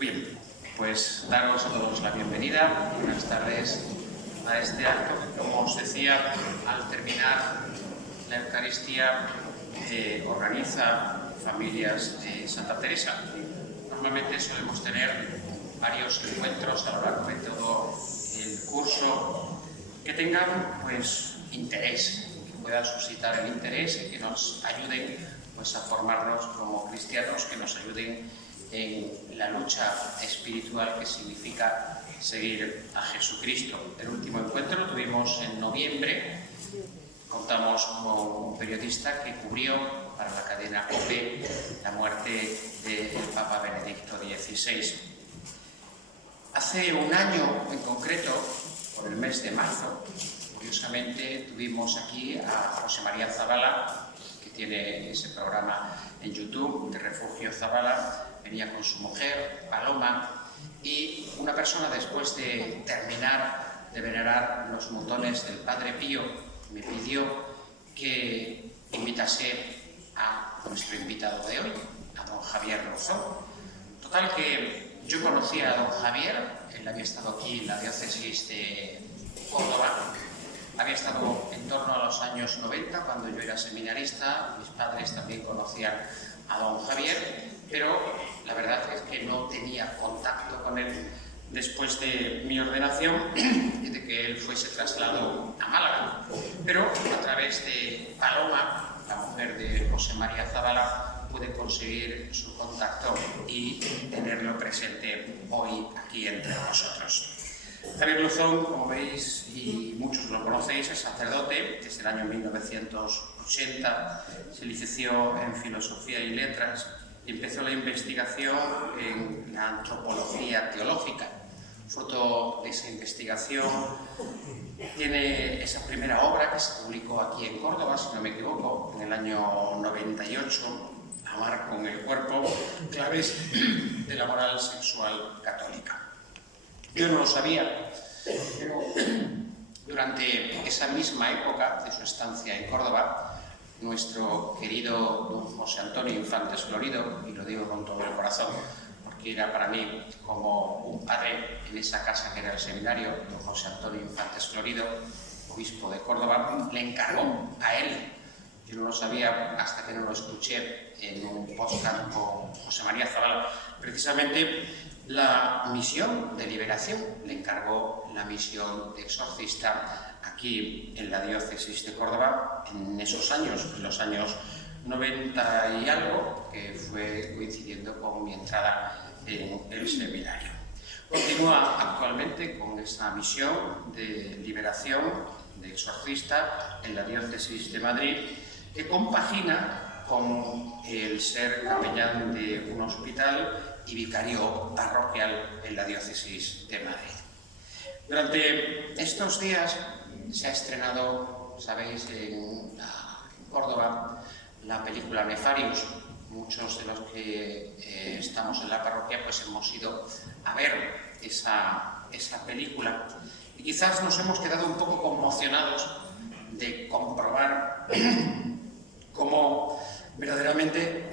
Bien, pues daros a todos la bienvenida. Buenas tardes a este acto que, como os decía, al terminar la Eucaristía organiza Familias de Santa Teresa. Normalmente solemos tener varios encuentros a lo largo de todo el curso que tengan pues interés, que puedan suscitar el interés y que nos ayuden pues a formarnos como cristianos, que nos ayuden en la lucha espiritual que significa seguir a Jesucristo. El último encuentro lo tuvimos en noviembre. Contamos con un periodista que cubrió para la cadena COPE la muerte del Papa Benedicto XVI. Hace un año en concreto, por el mes de marzo, curiosamente tuvimos aquí a José María Zabala, que tiene ese programa en YouTube de Refugio Zabala. Venía con su mujer, Paloma, y una persona, después de terminar de venerar los montones del Padre Pío, me pidió que invitase a nuestro invitado de hoy, a don Javier Rozón. Total que yo conocía a don Javier, él había estado aquí en la diócesis de Córdoba, había estado en torno a los años 90, cuando yo era seminarista. Mis padres también conocían a don Javier, pero la verdad es que no tenía contacto con él después de mi ordenación y de que él fuese trasladado a Málaga. Pero a través de Paloma, la mujer de José María Zabala, pude conseguir su contacto y tenerlo presente hoy aquí entre nosotros. Javier Rozón, como veis, y muchos lo conocéis, es sacerdote. Desde el año 1980 se licenció en Filosofía y Letras y empezó la investigación en la antropología teológica. Fruto de esa investigación tiene esa primera obra que se publicó aquí en Córdoba, si no me equivoco, en el año 98, Amar con el cuerpo, claves de la moral sexual católica. Yo no lo sabía, pero durante esa misma época de su estancia en Córdoba, nuestro querido don José Antonio Infantes Florido, y lo digo con todo el corazón, porque era para mí como un padre en esa casa que era el seminario, don José Antonio Infantes Florido, obispo de Córdoba, le encargó a él, yo no lo sabía hasta que no lo escuché en un podcast con José María Zabala, precisamente la misión de liberación. Le encargó la misión de exorcista aquí en la diócesis de Córdoba en esos años, en los años 90 y algo, que fue coincidiendo con mi entrada en el seminario. Continúa actualmente con esa misión de liberación, de exorcista en la diócesis de Madrid, que compagina con el ser capellán de un hospital y vicario parroquial en la diócesis de Madrid. Durante estos días se ha estrenado, sabéis, en Córdoba, la película Nefarius. Muchos de los que estamos en la parroquia pues hemos ido a ver esa película y quizás nos hemos quedado un poco conmocionados de comprobar cómo verdaderamente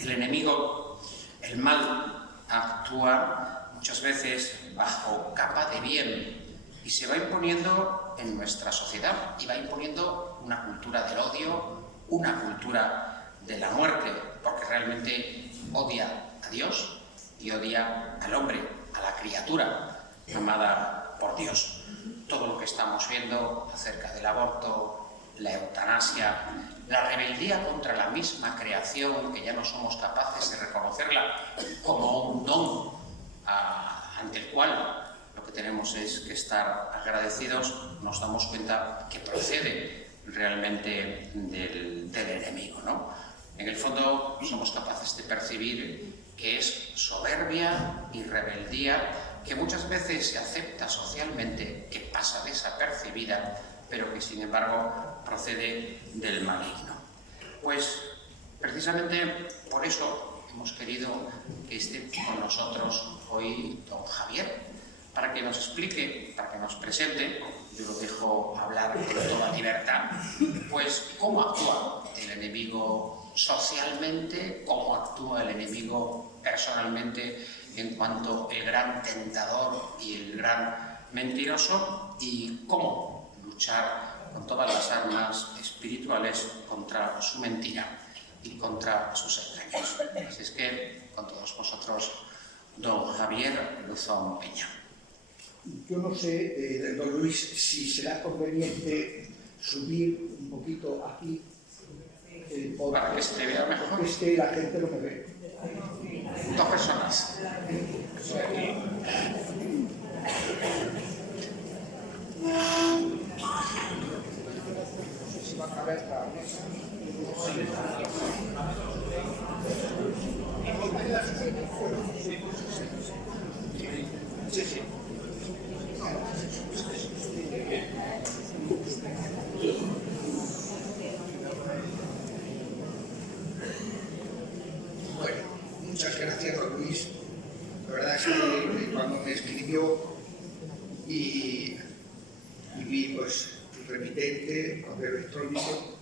el enemigo, el mal, actúa muchas veces bajo capa de bien y se va imponiendo en nuestra sociedad y va imponiendo una cultura del odio, una cultura de la muerte, porque realmente odia a Dios y odia al hombre, a la criatura amada por Dios. Todo lo que estamos viendo acerca del aborto, la eutanasia, la rebeldía contra la misma creación, que ya no somos capaces de reconocerla como un don ante el cual lo que tenemos es que estar agradecidos, nos damos cuenta que procede realmente del enemigo, ¿no? En el fondo somos capaces de percibir que es soberbia y rebeldía que muchas veces se acepta socialmente, que pasa desapercibida, pero que sin embargo procede del maligno. Pues precisamente por eso hemos querido que esté con nosotros hoy don Javier, para que nos explique, para que nos presente, yo lo dejo hablar con toda libertad, pues cómo actúa el enemigo socialmente, cómo actúa el enemigo personalmente en cuanto el gran tentador y el gran mentiroso, y cómo luchar con todas las armas espirituales contra su mentira y contra sus engaños. Así es que, con todos vosotros, don Javier Luzón Peña. Yo no sé, don Luis, si será conveniente subir un poquito aquí para que se te vea mejor. Porque es que la gente no me ve. 2 personas. No sé si va a caber la mesa. Sí, sí. Bueno, muchas gracias, don Luis. La verdad es que cuando me escribió y vi pues el remitente, correo electrónico,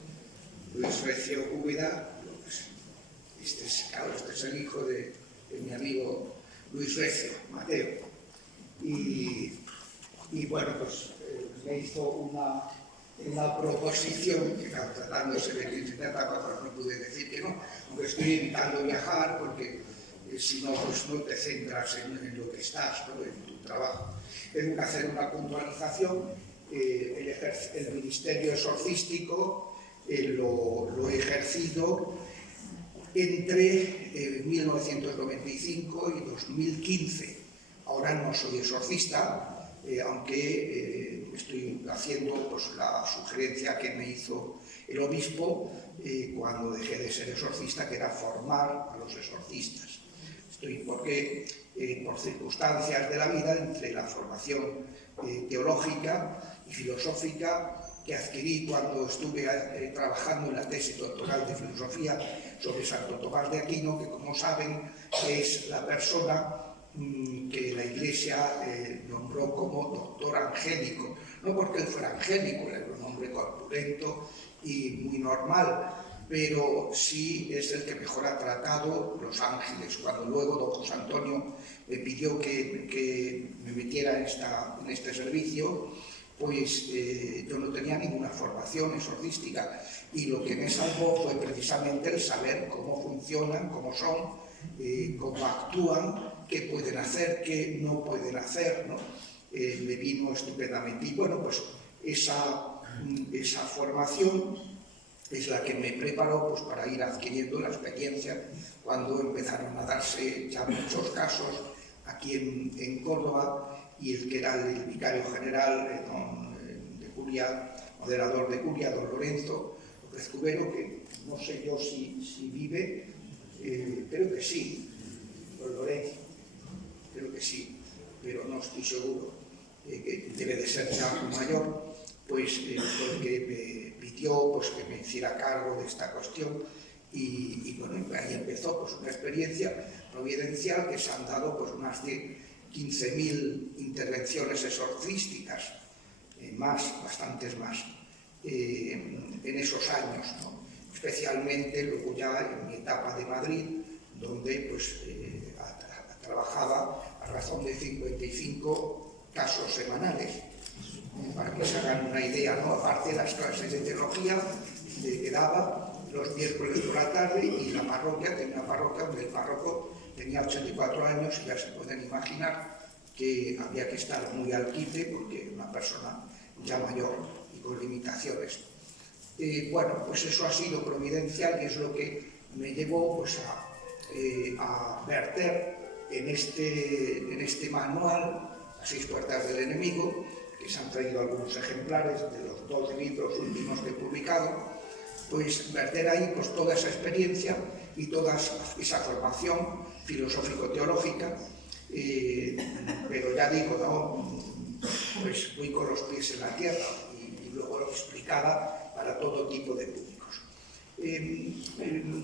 Luis Recio Úbeda, pues, este es el hijo de mi amigo Luis Recio, Mateo. Y bueno, pues me hizo una proposición que, tratándose de quien se trata, pues no pude decir que no, aunque estoy evitando viajar porque si no, pues no te centras en lo que estás, ¿no? En tu trabajo. Tengo que hacer una puntualización. El ministerio exorcístico lo he ejercido entre 1995 y 2015. Ahora no soy exorcista, aunque estoy haciendo pues, la sugerencia que me hizo el obispo cuando dejé de ser exorcista, que era formar a los exorcistas. Porque por circunstancias de la vida, entre la formación teológica y filosófica que adquirí cuando estuve trabajando en la tesis doctoral de filosofía sobre Santo Tomás de Aquino, que como saben es la persona que la Iglesia nombró como doctor angélico, no porque él fuera angélico, era un hombre corpulento y muy normal, pero sí es el que mejor ha tratado los ángeles. Cuando luego don José Antonio me pidió que me metiera en este servicio, pues yo no tenía ninguna formación exorcística y lo que me salvó fue precisamente el saber cómo funcionan, cómo son, cómo actúan, qué pueden hacer, qué no pueden hacer, ¿no? Me vino estupendamente. Y bueno, pues esa formación es la que me preparó pues, para ir adquiriendo la experiencia cuando empezaron a darse ya muchos casos aquí en Córdoba, y el que era el vicario general de Curia, moderador de Curia, don Lorenzo López Cubero, que no sé yo si vive, creo que sí, don Lorenzo, creo que sí, pero no estoy seguro, que debe de ser ya mayor, pues porque me pidió pues, que me hiciera cargo de esta cuestión y bueno, ahí empezó pues, una experiencia providencial que se han dado pues, más de 15.000 intervenciones exorcísticas, bastantes más, en esos años, ¿no? Especialmente luego ya en mi etapa de Madrid, donde pues, trabajaba a razón de 55 casos semanales. Para que se hagan una idea, ¿no? Aparte de las clases de teología que daba los miércoles por la tarde, y la parroquia, tenía una parroquia donde el párroco tenía 84 años, y ya se pueden imaginar que había que estar muy al quite porque una persona ya mayor y con limitaciones. Bueno, pues eso ha sido providencial y es lo que me llevó pues, a verter en este manual, Las 6 puertas del enemigo, que se han traído algunos ejemplares de los 2 libros últimos que he publicado, pues verter ahí pues, toda esa experiencia y toda esa formación filosófico-teológica, pero ya digo, ¿no? Pues voy con los pies en la tierra y luego explicada para todo tipo de públicos.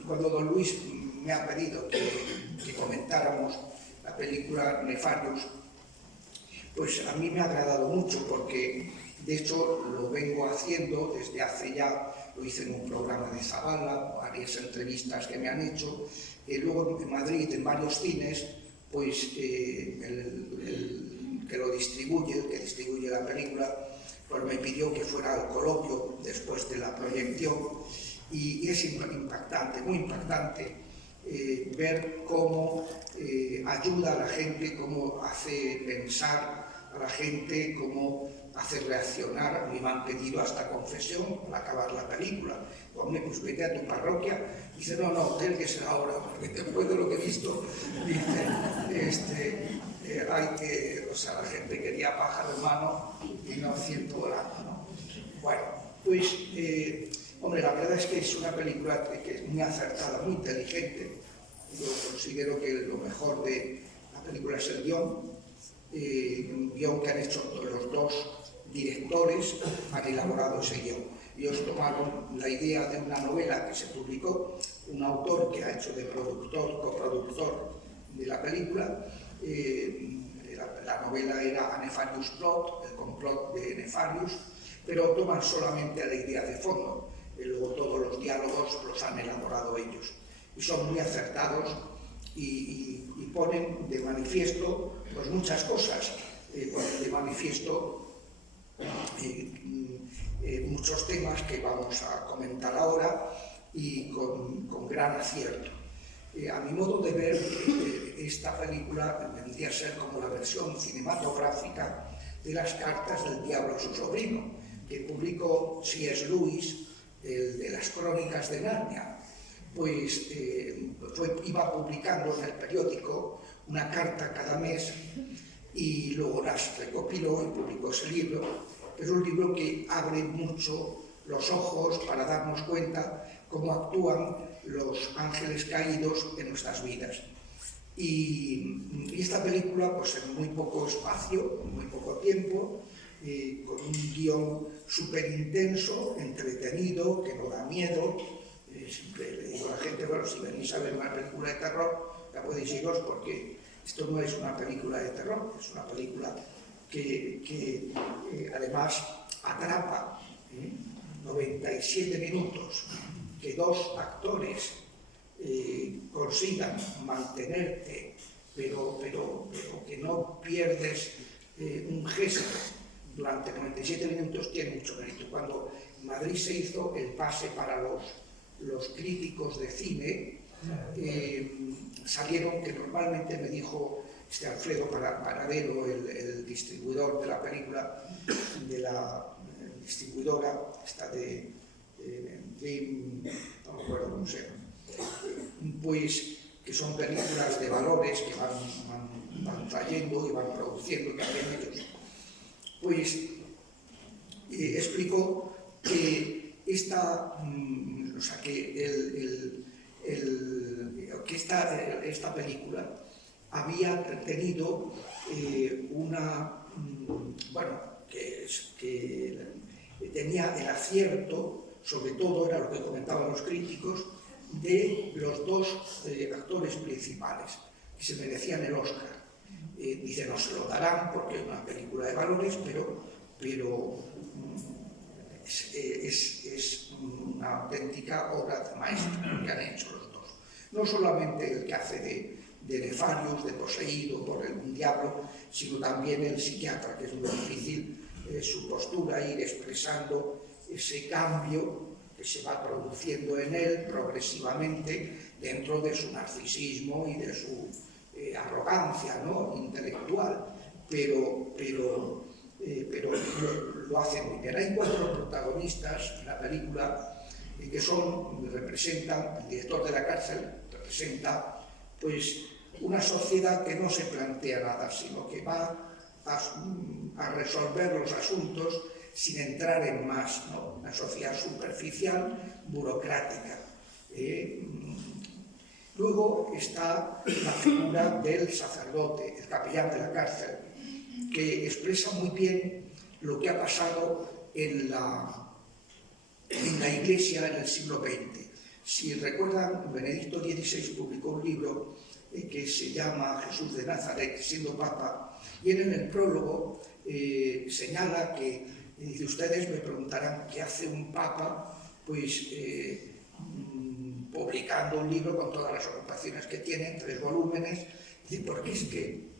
Cuando don Luis me ha pedido que comentáramos la película Nefarius, pues a mí me ha agradado mucho porque de hecho lo vengo haciendo desde hace ya lo hice en un programa de Zabala, varias entrevistas que me han hecho. Luego en Madrid, en varios cines, pues el que lo distribuye, el que distribuye la película, pues me pidió que fuera al coloquio después de la proyección, y es impactante, muy impactante, ver cómo ayuda a la gente, cómo hace pensar a la gente, cómo hace reaccionar. A mí me han pedido hasta confesión al acabar la película. Hombre, pues vete a tu parroquia. Dice, no, tienes que ser ahora, porque después de lo que he visto, dice, la gente quería pájaro en mano y no ciento volando, ¿no? Bueno, pues, hombre, la verdad es que es una película que es muy acertada, muy inteligente. Yo considero que lo mejor de la película es el guión. Un guión que han hecho los dos directores, han elaborado ese guión. Ellos tomaron la idea de una novela que se publicó, un autor que ha hecho de coproductor de la película. La novela era A Nefarious Plot, el complot de Nefarious, pero toman solamente la idea de fondo. Luego todos los diálogos los han elaborado ellos. Y son muy acertados y ponen de manifiesto pues muchas cosas, ponen de manifiesto muchos temas que vamos a comentar ahora, y con gran acierto. A mi modo de ver, esta película vendría a ser como la versión cinematográfica de las cartas del diablo a su sobrino, que publicó C.S. Lewis, el de las Crónicas de Narnia. Pues iba publicando en el periódico una carta cada mes, y luego las recopiló y publicó ese libro. Es un libro que abre mucho los ojos para darnos cuenta cómo actúan los ángeles caídos en nuestras vidas. Y esta película, pues en muy poco espacio, en muy poco tiempo, con un guión súper intenso, entretenido, que no da miedo. Siempre le digo a la gente, bueno, si venís a ver una película de terror, ya podéis iros, porque esto no es una película de terror, es una película que además atrapa. 97 minutos, que dos actores consigan mantenerte, pero que no pierdes un gesto durante 97 minutos, tiene mucho mérito. Cuando en Madrid se hizo el pase para los críticos de cine, salieron, que normalmente me dijo Alfredo Paradero, el distribuidor de la película, de la distribuidora, esta de no me acuerdo cómo se llama, pues que son películas de valores que van trayendo y van produciendo también ellos. Pues explicó que esta película había tenido que tenía el acierto, sobre todo era lo que comentaban los críticos, de los dos actores principales, que se merecían el Oscar. Dice, no se lo darán porque es una película de valores, pero es una auténtica obra de maestro lo que han hecho los dos. No solamente el que hace de Nefarious, de poseído por un diablo, sino también el psiquiatra, que es muy difícil su postura, ir expresando ese cambio que se va produciendo en él progresivamente dentro de su narcisismo y de su arrogancia, ¿no?, intelectual, pero lo hace muy bien. Hay 4 protagonistas en la película que representan, el director de la cárcel representa pues una sociedad que no se plantea nada, sino que va a resolver los asuntos sin entrar en más, ¿no? Una sociedad superficial, burocrática. Luego está la figura del sacerdote, el capellán de la cárcel, que expresa muy bien lo que ha pasado en la Iglesia en el siglo XX. Si recuerdan, Benedicto XVI publicó un libro que se llama Jesús de Nazaret, siendo Papa, y él en el prólogo señala que, dice, ustedes me preguntarán qué hace un Papa pues publicando un libro con todas las ocupaciones que tiene, 3 volúmenes, porque es que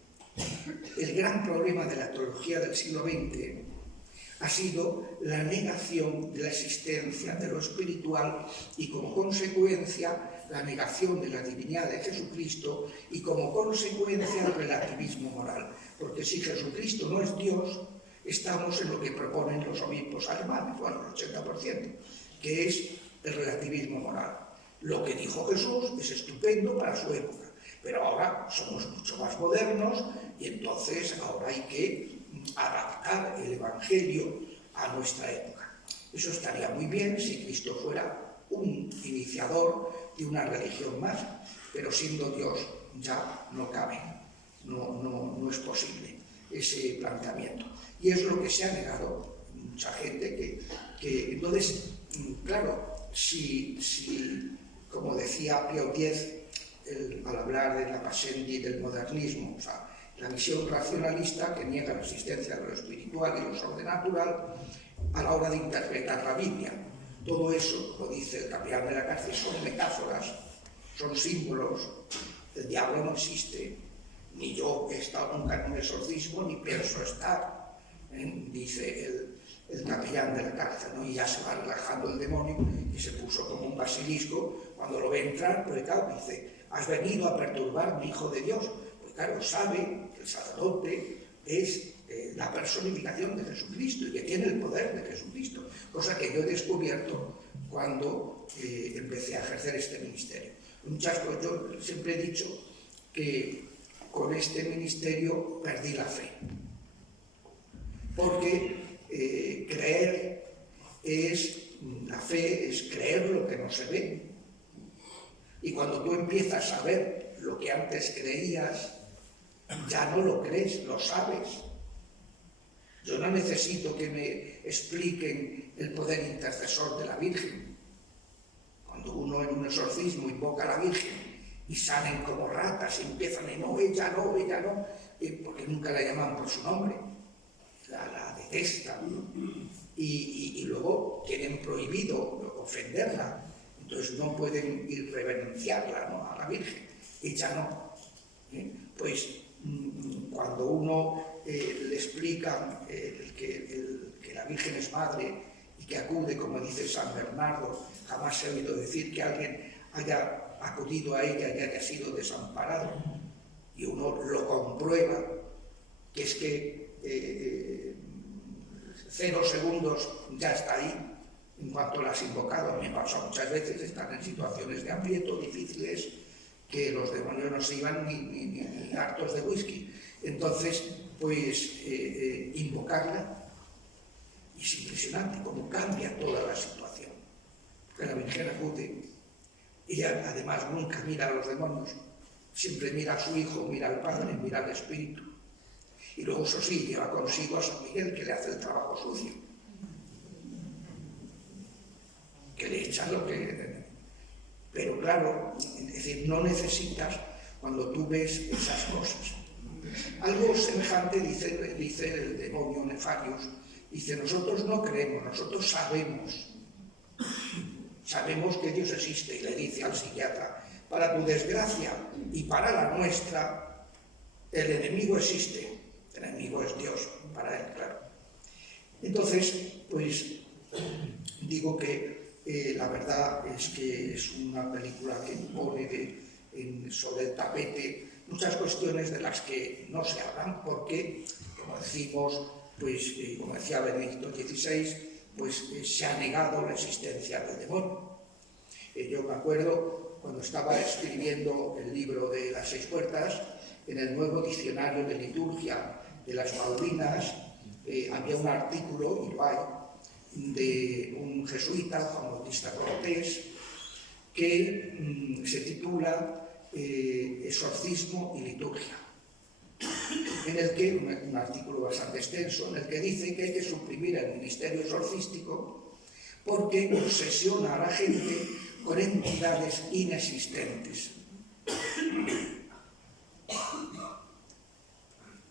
el gran problema de la teología del siglo XX ha sido la negación de la existencia de lo espiritual y, como consecuencia, la negación de la divinidad de Jesucristo y, como consecuencia, el relativismo moral. Porque si Jesucristo no es Dios, estamos en lo que proponen los obispos alemanes, bueno, el 80%, que es el relativismo moral. Lo que dijo Jesús es estupendo para su época, pero ahora somos mucho más modernos y entonces ahora hay que adaptar el Evangelio a nuestra época. Eso estaría muy bien si Cristo fuera un iniciador de una religión más, pero siendo Dios ya no cabe, no es posible ese planteamiento. Y es lo que se ha negado mucha gente, que entonces, claro, si como decía Pío X, al hablar de la pascendi del modernismo, o sea, la visión racionalista que niega la existencia de lo espiritual y lo sobrenatural a la hora de interpretar la Biblia. Todo eso, lo dice el capellán de la cárcel, son metáforas, son símbolos. El diablo no existe, ni yo he estado nunca en un exorcismo, ni pienso estar, dice el capellán de la cárcel, ¿no? Y ya se va relajando el demonio, y se puso como un basilisco cuando lo ve entrar, pues claro, dice: has venido a perturbar, mi hijo de Dios. Pues claro, sabe que el sacerdote es la personificación de Jesucristo y que tiene el poder de Jesucristo, cosa que yo he descubierto cuando empecé a ejercer este ministerio. Yo siempre he dicho que con este ministerio perdí la fe, porque la fe es creer lo que no se ve. Y cuando tú empiezas a ver lo que antes creías, ya no lo crees, lo sabes. Yo no necesito que me expliquen el poder intercesor de la Virgen. Cuando uno en un exorcismo invoca a la Virgen y salen como ratas y empiezan a no, ella no, porque nunca la llaman por su nombre, la detestan, ¿no? Y luego tienen prohibido ofenderla. Entonces no pueden irreverenciarla, ¿no?, a la Virgen. Ella no. Pues cuando uno le explica que la Virgen es madre y que acude, como dice San Bernardo, jamás se ha oído decir que alguien haya acudido a ella y haya sido desamparado, y uno lo comprueba, que es que 0 segundos ya está ahí. En cuanto las has invocado, me pasó muchas veces estar en situaciones de aprieto difíciles, que los demonios no se iban ni hartos de whisky. Entonces, pues invocarla, y es impresionante cómo cambia toda la situación. Porque la Virgen acude, ella además nunca mira a los demonios, siempre mira a su Hijo, mira al Padre, mira al Espíritu. Y luego, eso sí, lleva consigo a San Miguel, que le hace el trabajo sucio, que le echa lo que... Pero claro, es decir, no necesitas, cuando tú ves esas cosas. Algo semejante dice el demonio Nefarius, dice: nosotros no creemos, nosotros sabemos que Dios existe. Y le dice al psiquiatra: para tu desgracia y para la nuestra, el enemigo existe, el enemigo es Dios, para él, claro. Entonces, pues digo que la verdad es que es una película que pone sobre el tapete muchas cuestiones de las que no se hablan, porque, como decimos, pues como decía Benedicto XVI, pues se ha negado la existencia del demonio. Yo me acuerdo cuando estaba escribiendo el libro de las 6 puertas, en el nuevo diccionario de liturgia de las Paulinas había un artículo, y lo hay, de un jesuita, Juan Bautista Cortés, que se titula Exorcismo y liturgia, en el que, un artículo bastante extenso, en el que dice que hay que suprimir el ministerio exorcístico porque obsesiona a la gente con entidades inexistentes.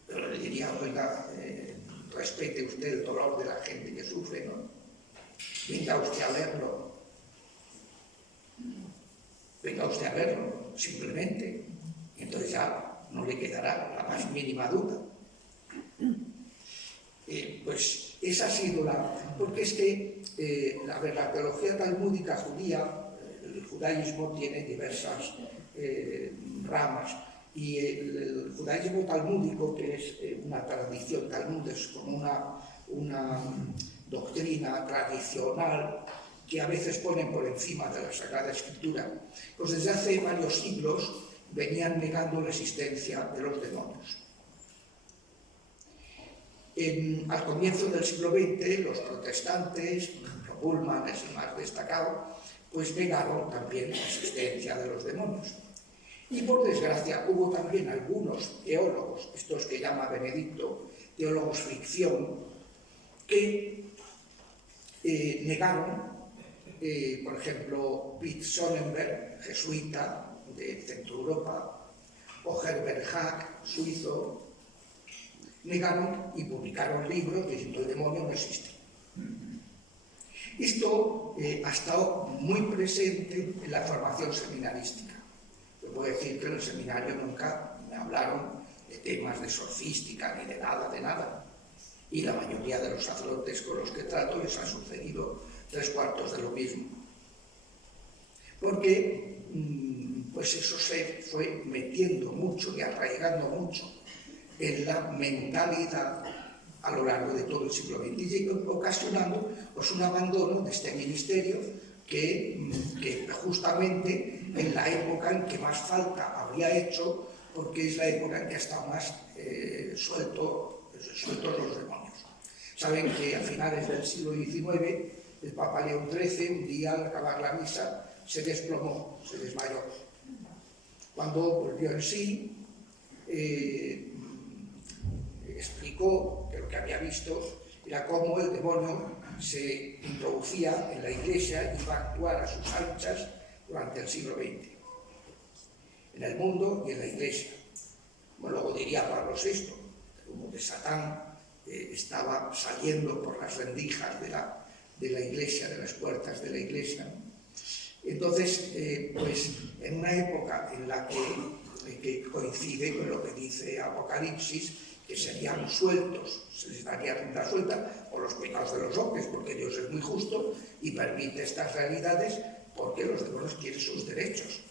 Pero le diría: oiga, respete usted el dolor de la gente que sufre, ¿no? Venga usted a verlo. venga usted a verlo, simplemente, y entonces ya no le quedará la más mínima duda. Pues esa ha sido porque es que la teología talmúdica judía, el judaísmo tiene diversas ramas, y el judaísmo talmúdico, que es una tradición talmud, es como una doctrina tradicional que a veces ponen por encima de la Sagrada Escritura, pues desde hace varios siglos venían negando la existencia de los demonios. Al comienzo del siglo XX, los protestantes, Bullmann es el más destacado, pues negaron también la existencia de los demonios. Y por desgracia hubo también algunos teólogos, estos que llama Benedicto, teólogos ficción, que negaron, por ejemplo, Piet Sonnenberg, jesuita de Centro Europa, o Herbert Hack, suizo, negaron y publicaron libros diciendo el demonio no existe. Esto ha estado muy presente en la formación seminarística. Yo puedo decir que en el seminario nunca me hablaron de temas de sofística ni de nada. Y la mayoría de los sacerdotes con los que trato les ha sucedido 3/4 de lo mismo. Porque pues eso se fue metiendo mucho y arraigando mucho en la mentalidad a lo largo de todo el siglo XX y ocasionando pues, un abandono de este ministerio que justamente en la época en que más falta habría hecho, porque es la época en que ha estado más sueltos los demonios. Saben que a finales del siglo XIX el Papa León XIII, un día al acabar la misa, se desplomó, se desmayó. Cuando volvió en sí, explicó que lo que había visto era cómo el demonio se introducía en la Iglesia y iba a actuar a sus anchas durante el siglo XX, en el mundo y en la Iglesia. Como luego diría Pablo VI, como que Satán estaba saliendo por las rendijas de la Iglesia, de las puertas de la Iglesia. Entonces, pues en una época en la que coincide con lo que dice Apocalipsis, que serían sueltos, se les daría rienda suelta por los pecados de los hombres, porque Dios es muy justo y permite estas realidades porque los demonios quieren sus derechos.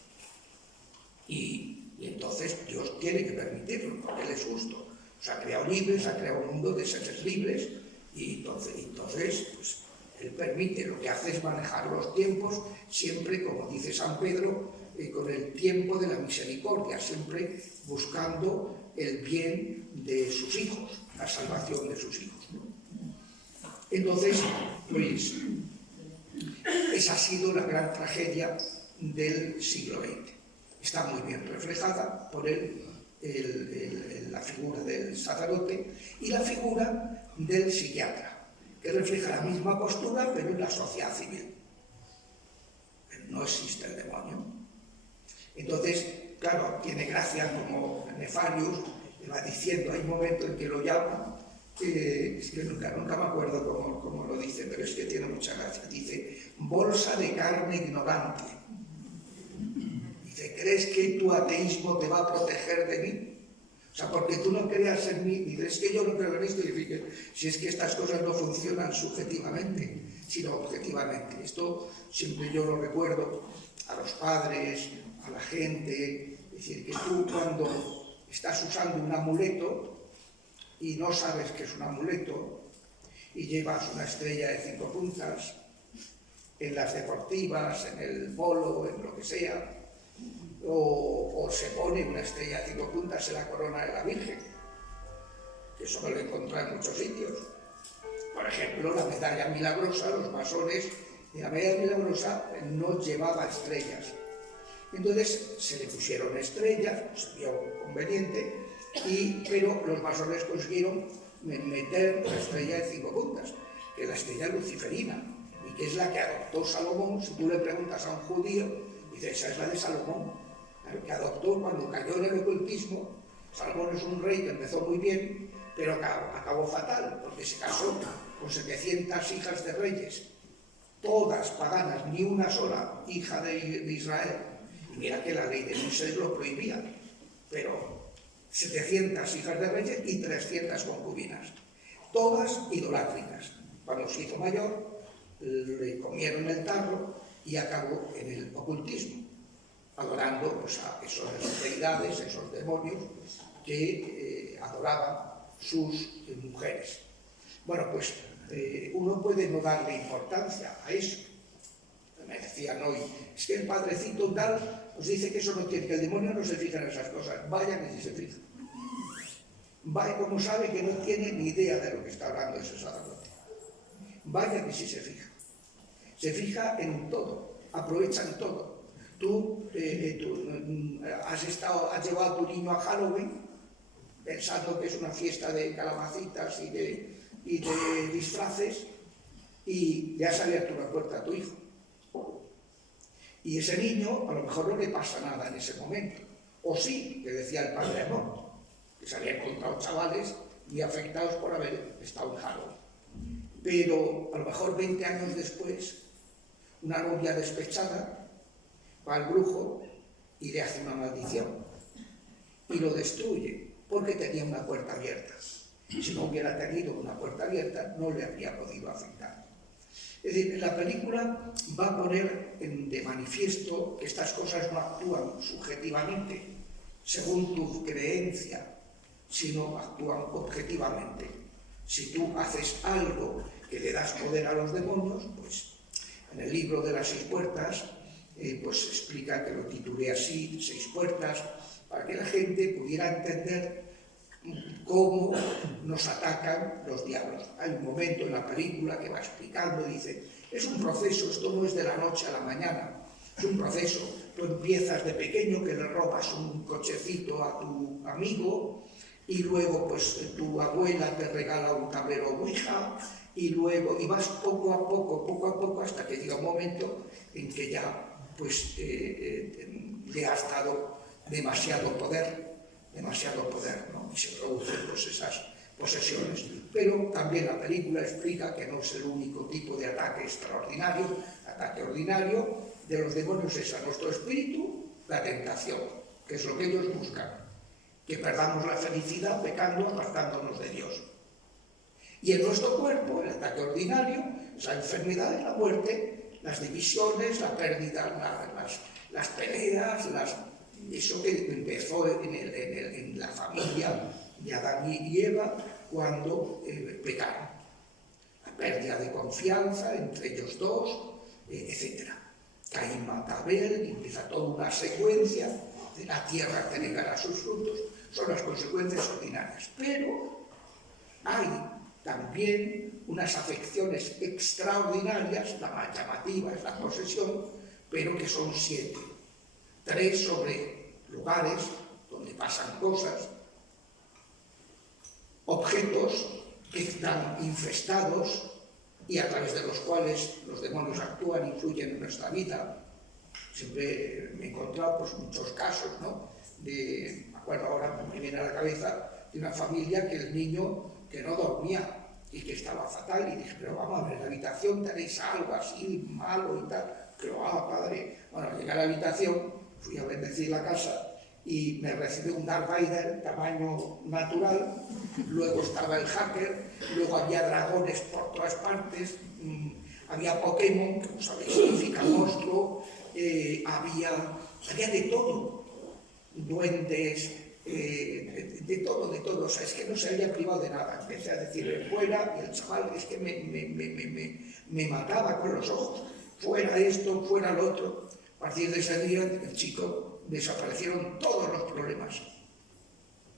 Y entonces Dios tiene que permitirlo, porque Él es justo. Os ha creado libres, ha creado un mundo de seres libres, y entonces pues, Él permite. Lo que hace es manejar los tiempos, siempre, como dice San Pedro, con el tiempo de la misericordia, siempre buscando el bien de sus hijos, la salvación de sus hijos, ¿no? Entonces, pues, esa ha sido la gran tragedia del siglo XX. Está muy bien reflejada por la figura del sacerdote y la figura del psiquiatra, que refleja la misma postura, pero en la sociedad civil. No existe el demonio. Entonces, claro, tiene gracia como Nefarius va diciendo, hay un momento en que lo llama, es que nunca me acuerdo cómo lo dice, pero es que tiene mucha gracia. Dice, bolsa de carne ignorante. Dice, ¿crees que tu ateísmo te va a proteger de mí? O sea, porque tú no creas en mí, y dices, es que yo no creo en esto, y dice, si es que estas cosas no funcionan subjetivamente, sino objetivamente. Esto siempre yo lo recuerdo a los padres, a la gente, es decir, que tú cuando estás usando un amuleto y no sabes que es un amuleto y llevas una estrella de 5 puntas en las deportivas, en el polo, en lo que sea, o se pone una estrella de 5 puntas en la corona de la Virgen, que eso me lo he encontrado en muchos sitios. Por ejemplo, la medalla milagrosa, los masones, la medalla milagrosa no llevaba estrellas. Entonces se le pusieron estrellas, se vio conveniente, pero los masones consiguieron meter la estrella de 5 puntas, que es la estrella luciferina, y que es la que adoptó Salomón. Si tú le preguntas a un judío, dice, esa es la de Salomón, la que adoptó cuando cayó en el ocultismo. Salomón es un rey que empezó muy bien, pero acabó fatal, porque se casó con 700 hijas de reyes, todas paganas, ni una sola hija de Israel. mira que la ley de Moisés lo prohibía, pero 700 hijas de reyes y 300 concubinas, todas idolátricas. Cuando se hizo mayor, le comieron el tarro y acabó en el ocultismo, adorando pues, a esas deidades, esos demonios que adoraban sus mujeres. Bueno, pues uno puede no darle importancia a eso. Me decían hoy, es que el padrecito tal nos dice que eso no tiene, que el demonio no se fija en esas cosas. Vaya que sí se fija. Vaya como sabe que no tiene ni idea de lo que está hablando ese sacerdote. Vaya que sí se fija. Se fija en todo, aprovecha en todo. Tú has llevado a tu niño a Halloween pensando que es una fiesta de calabacitas y de disfraces y le has abierto una puerta a tu hijo. Y ese niño a lo mejor no le pasa nada en ese momento. O sí, que decía el padre Amor, que se habían encontrado chavales muy afectados por haber estado en Halloween. Pero a lo mejor 20 años después, una novia despechada va al brujo y le hace una maldición y lo destruye porque tenía una puerta abierta. Si no hubiera tenido una puerta abierta, no le habría podido afectar. Es decir, en la película va a poner de manifiesto que estas cosas no actúan subjetivamente, según tu creencia, sino actúan objetivamente. Si tú haces algo que le das poder a los demonios, pues en el libro de las 6 puertas, pues se explica que lo titulé así, 6 puertas, para que la gente pudiera entender cómo nos atacan los diablos. Hay un momento en la película que va explicando y dice, es un proceso, esto no es de la noche a la mañana, es un proceso. Tú empiezas de pequeño que le robas un cochecito a tu amigo y luego pues tu abuela te regala un tablero Ouija y luego vas poco a poco hasta que llega un momento en que ya pues le has dado demasiado poder, ¿no? Y se producen pues esas posesiones. Pero también la película explica que no es el único tipo de ataque extraordinario. El ataque ordinario de los demonios es a nuestro espíritu la tentación, que es lo que ellos buscan, que perdamos la felicidad pecando, apartándonos de Dios. Y en nuestro cuerpo, el ataque ordinario, es la enfermedad y la muerte, las divisiones, la pérdida, las peleas, eso que empezó en la familia de Adán y Eva cuando pecaron. La pérdida de confianza entre ellos dos, etc. Caín mata a Abel, y empieza toda una secuencia de la tierra que negará sus frutos, son las consecuencias ordinarias. Pero hay también unas afecciones extraordinarias, la más llamativa es la posesión, pero que son 7. 3 sobre lugares donde pasan cosas, objetos que están infestados y a través de los cuales los demonios actúan, influyen en nuestra vida. Siempre me he encontrado pues, muchos casos, ¿no? Me acuerdo ahora, me viene a la cabeza de una familia que el niño que no dormía y que estaba fatal, y dije, pero vamos a ver, en la habitación tenéis algo así malo y tal. Pero, padre, bueno, llegué a la habitación, fui a bendecir la casa y me recibió un Darth Vader tamaño natural, luego estaba el hacker, luego había dragones por todas partes, había Pokémon, que no sabéis significa monstruo, había de todo, duendes, de todo, o sea, es que no se había privado de nada. Empecé a decirle fuera y el chaval es que me mataba con los ojos, fuera esto, fuera lo otro. A partir de ese día, el chico desaparecieron todos los problemas.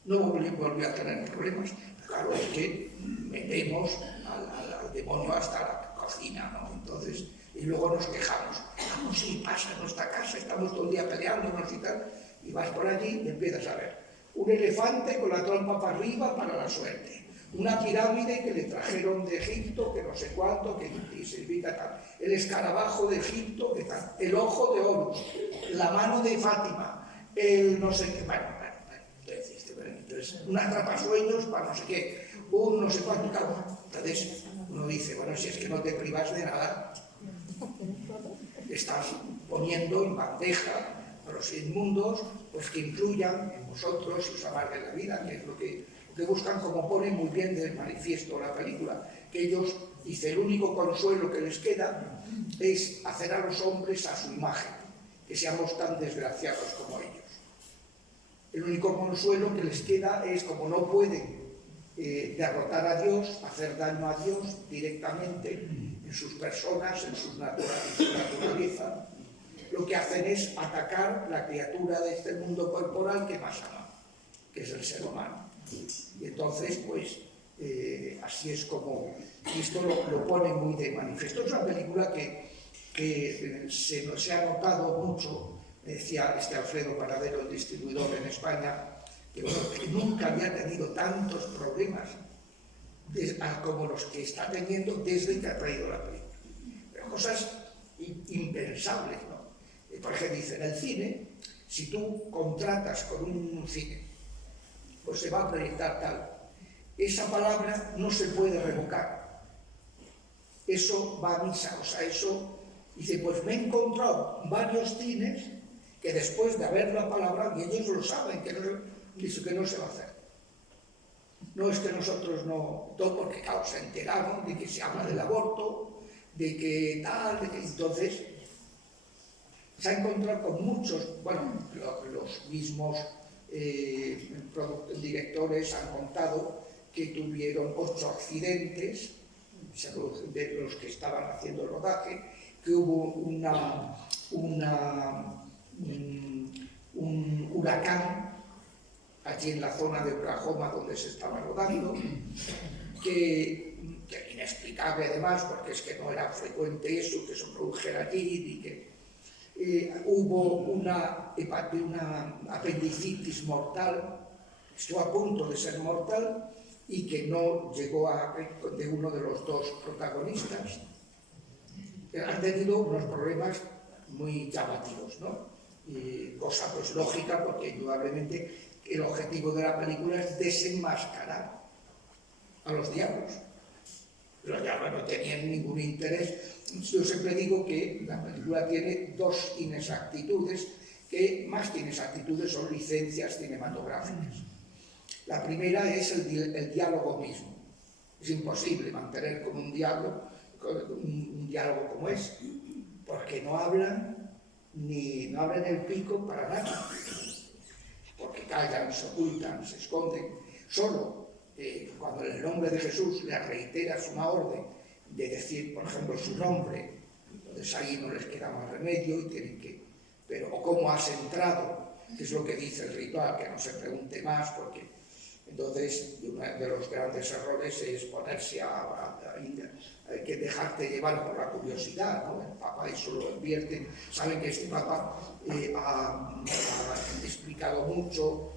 No volvió a tener problemas. Claro, es que metemos al demonio hasta la cocina, ¿no? Entonces, y luego nos quejamos. Vamos, sí, pasa en nuestra casa, estamos todo el día peleándonos y tal. Y vas por allí y empiezas a ver un elefante con la trompa para arriba para la suerte. Una pirámide que le trajeron de Egipto, que no sé cuánto, que significa tal. El escarabajo de Egipto, que tal. El ojo de Horus, la mano de Fátima, el no sé qué. Bueno, entonces un atrapasueños para no sé qué, un no sé cuánto, claro. Entonces uno dice, bueno, si es que no te privas de nada, estás poniendo en bandeja a los inmundos, pues que incluyan en vosotros y os amarguen la vida, que es lo que buscan, como pone muy bien de manifiesto la película, que ellos, dice, el único consuelo que les queda es hacer a los hombres a su imagen, que seamos tan desgraciados como ellos. El único consuelo que les queda es, como no pueden derrotar a Dios, hacer daño a Dios directamente en sus personas, en su naturaleza, lo que hacen es atacar la criatura de este mundo corporal que más ama, que es el ser humano. Y entonces, pues, así es como, y esto lo pone muy de manifiesto. Es una película que se ha notado mucho, decía este Alfredo Paradero, el distribuidor en España, que nunca había tenido tantos problemas como los que está teniendo desde que ha traído la película. Pero cosas impensables, ¿no? Por ejemplo, dice, en el cine, si tú contratas con un cine, pues se va a proyectar tal. Esa palabra no se puede revocar. Eso va a misa, o sea, eso... Dice, pues me he encontrado varios cines que después de haber la palabra, y ellos lo saben, que no se va a hacer. No es que nosotros no... Todo porque, claro, se enteraron de que se habla del aborto, de que tal, de que... Entonces, se ha encontrado con muchos, bueno, los mismos directores han contado que tuvieron 8 accidentes de los que estaban haciendo el rodaje, que hubo un huracán allí en la zona de Oklahoma donde se estaba rodando, que inexplicable además, porque es que no era frecuente eso, que se produjera allí, y que hubo una apendicitis mortal, estuvo a punto de ser mortal, y que no llegó de uno de los 2 protagonistas. Han tenido unos problemas muy llamativos, ¿no? Y cosa pues lógica, porque indudablemente el objetivo de la película es desenmascarar a los diablos. Los diablos no tenían ningún interés. Yo siempre digo que la película tiene 2 inexactitudes, que más que inexactitudes son licencias cinematográficas. La primera es el diálogo mismo. Es imposible mantener con un diálogo como es, porque no hablan el pico para nada, porque callan, se ocultan, se esconden. Solo cuando en el nombre de Jesús le reiteras una orden de decir, por ejemplo, su nombre, entonces ahí no les queda más remedio y tienen que... Pero, o cómo has entrado, que es lo que dice el ritual, que no se pregunte más, porque entonces uno de los grandes errores es ponerse hay que dejarte llevar por la curiosidad, ¿no? El Papa eso lo advierte. Saben que este Papa ha explicado mucho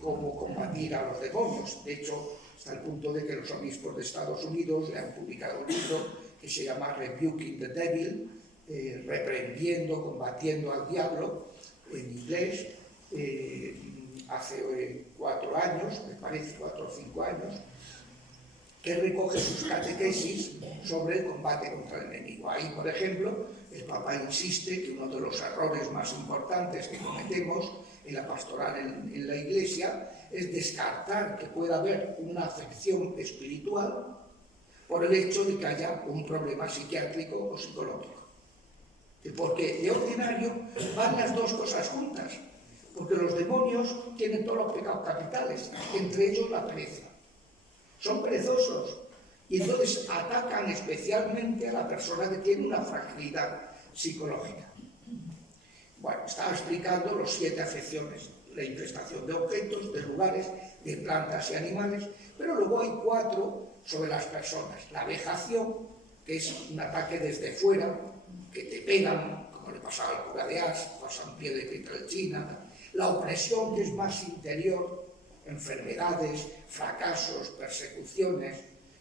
cómo combatir a los demonios. De hecho, hasta el punto de que los obispos de Estados Unidos le han publicado un libro que se llama Rebuking the Devil, reprendiendo, combatiendo al diablo, en inglés, hace 4 años, me parece, 4 o 5 años, que recoge sus catequesis sobre el combate contra el enemigo. Ahí, por ejemplo, el Papa insiste que uno de los errores más importantes que cometemos en la pastoral en la Iglesia es descartar que pueda haber una afección espiritual por el hecho de que haya un problema psiquiátrico o psicológico. Porque de ordinario van las 2 cosas juntas, porque los demonios tienen todos los pecados capitales, entre ellos la pereza. Son perezosos y entonces atacan especialmente a la persona que tiene una fragilidad psicológica. Bueno, estaba explicando los 7 afecciones, la infestación de objetos, de lugares, de plantas y animales, pero luego hay 4 sobre las personas. La vejación, que es un ataque desde fuera, que te pegan, como le pasaba al cura de Ars, a San Pío de Pietrelcina. La opresión, que es más interior, enfermedades, fracasos, persecuciones.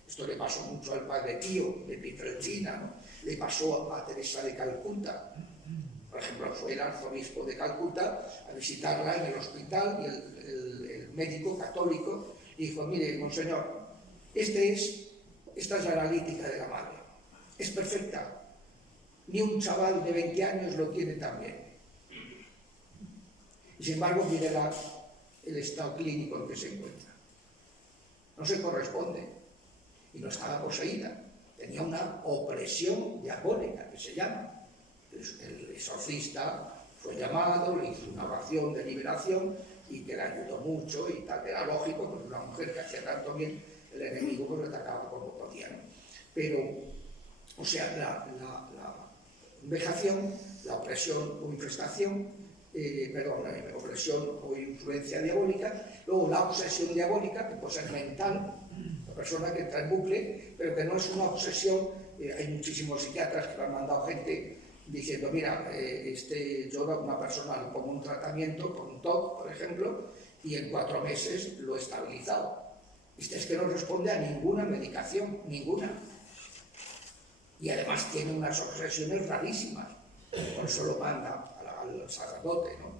Esto le pasó mucho al Padre Pío de Pietrelcina, ¿no? Le pasó a Teresa de Calcuta. Por ejemplo, fue el arzobispo de Calcuta a visitarla en el hospital y el médico católico dijo: mire, monseñor, esta es la analítica de la madre. Es perfecta. Ni un chaval de 20 años lo tiene tan bien. Y sin embargo, mire el estado clínico en que se encuentra. No se corresponde. Y no estaba poseída. Tenía una opresión diabólica, que se llama. El exorcista fue llamado, le hizo una oración de liberación y que le ayudó mucho y tal. Era lógico, porque una mujer que hacía tanto bien, el enemigo pues le atacaba como podía, ¿no? Pero, o sea, la vejación, la opresión o infestación, la opresión o influencia diabólica, luego la obsesión diabólica, que puede ser mental, la persona que entra en bucle, pero que no es una obsesión. Hay muchísimos psiquiatras que le han mandado gente diciendo, mira, yo a una persona le pongo un tratamiento por un TOC, por ejemplo, y en 4 meses lo he estabilizado. Es que no responde a ninguna medicación, ninguna. Y además tiene unas obsesiones rarísimas, por eso lo manda al sacerdote, ¿no?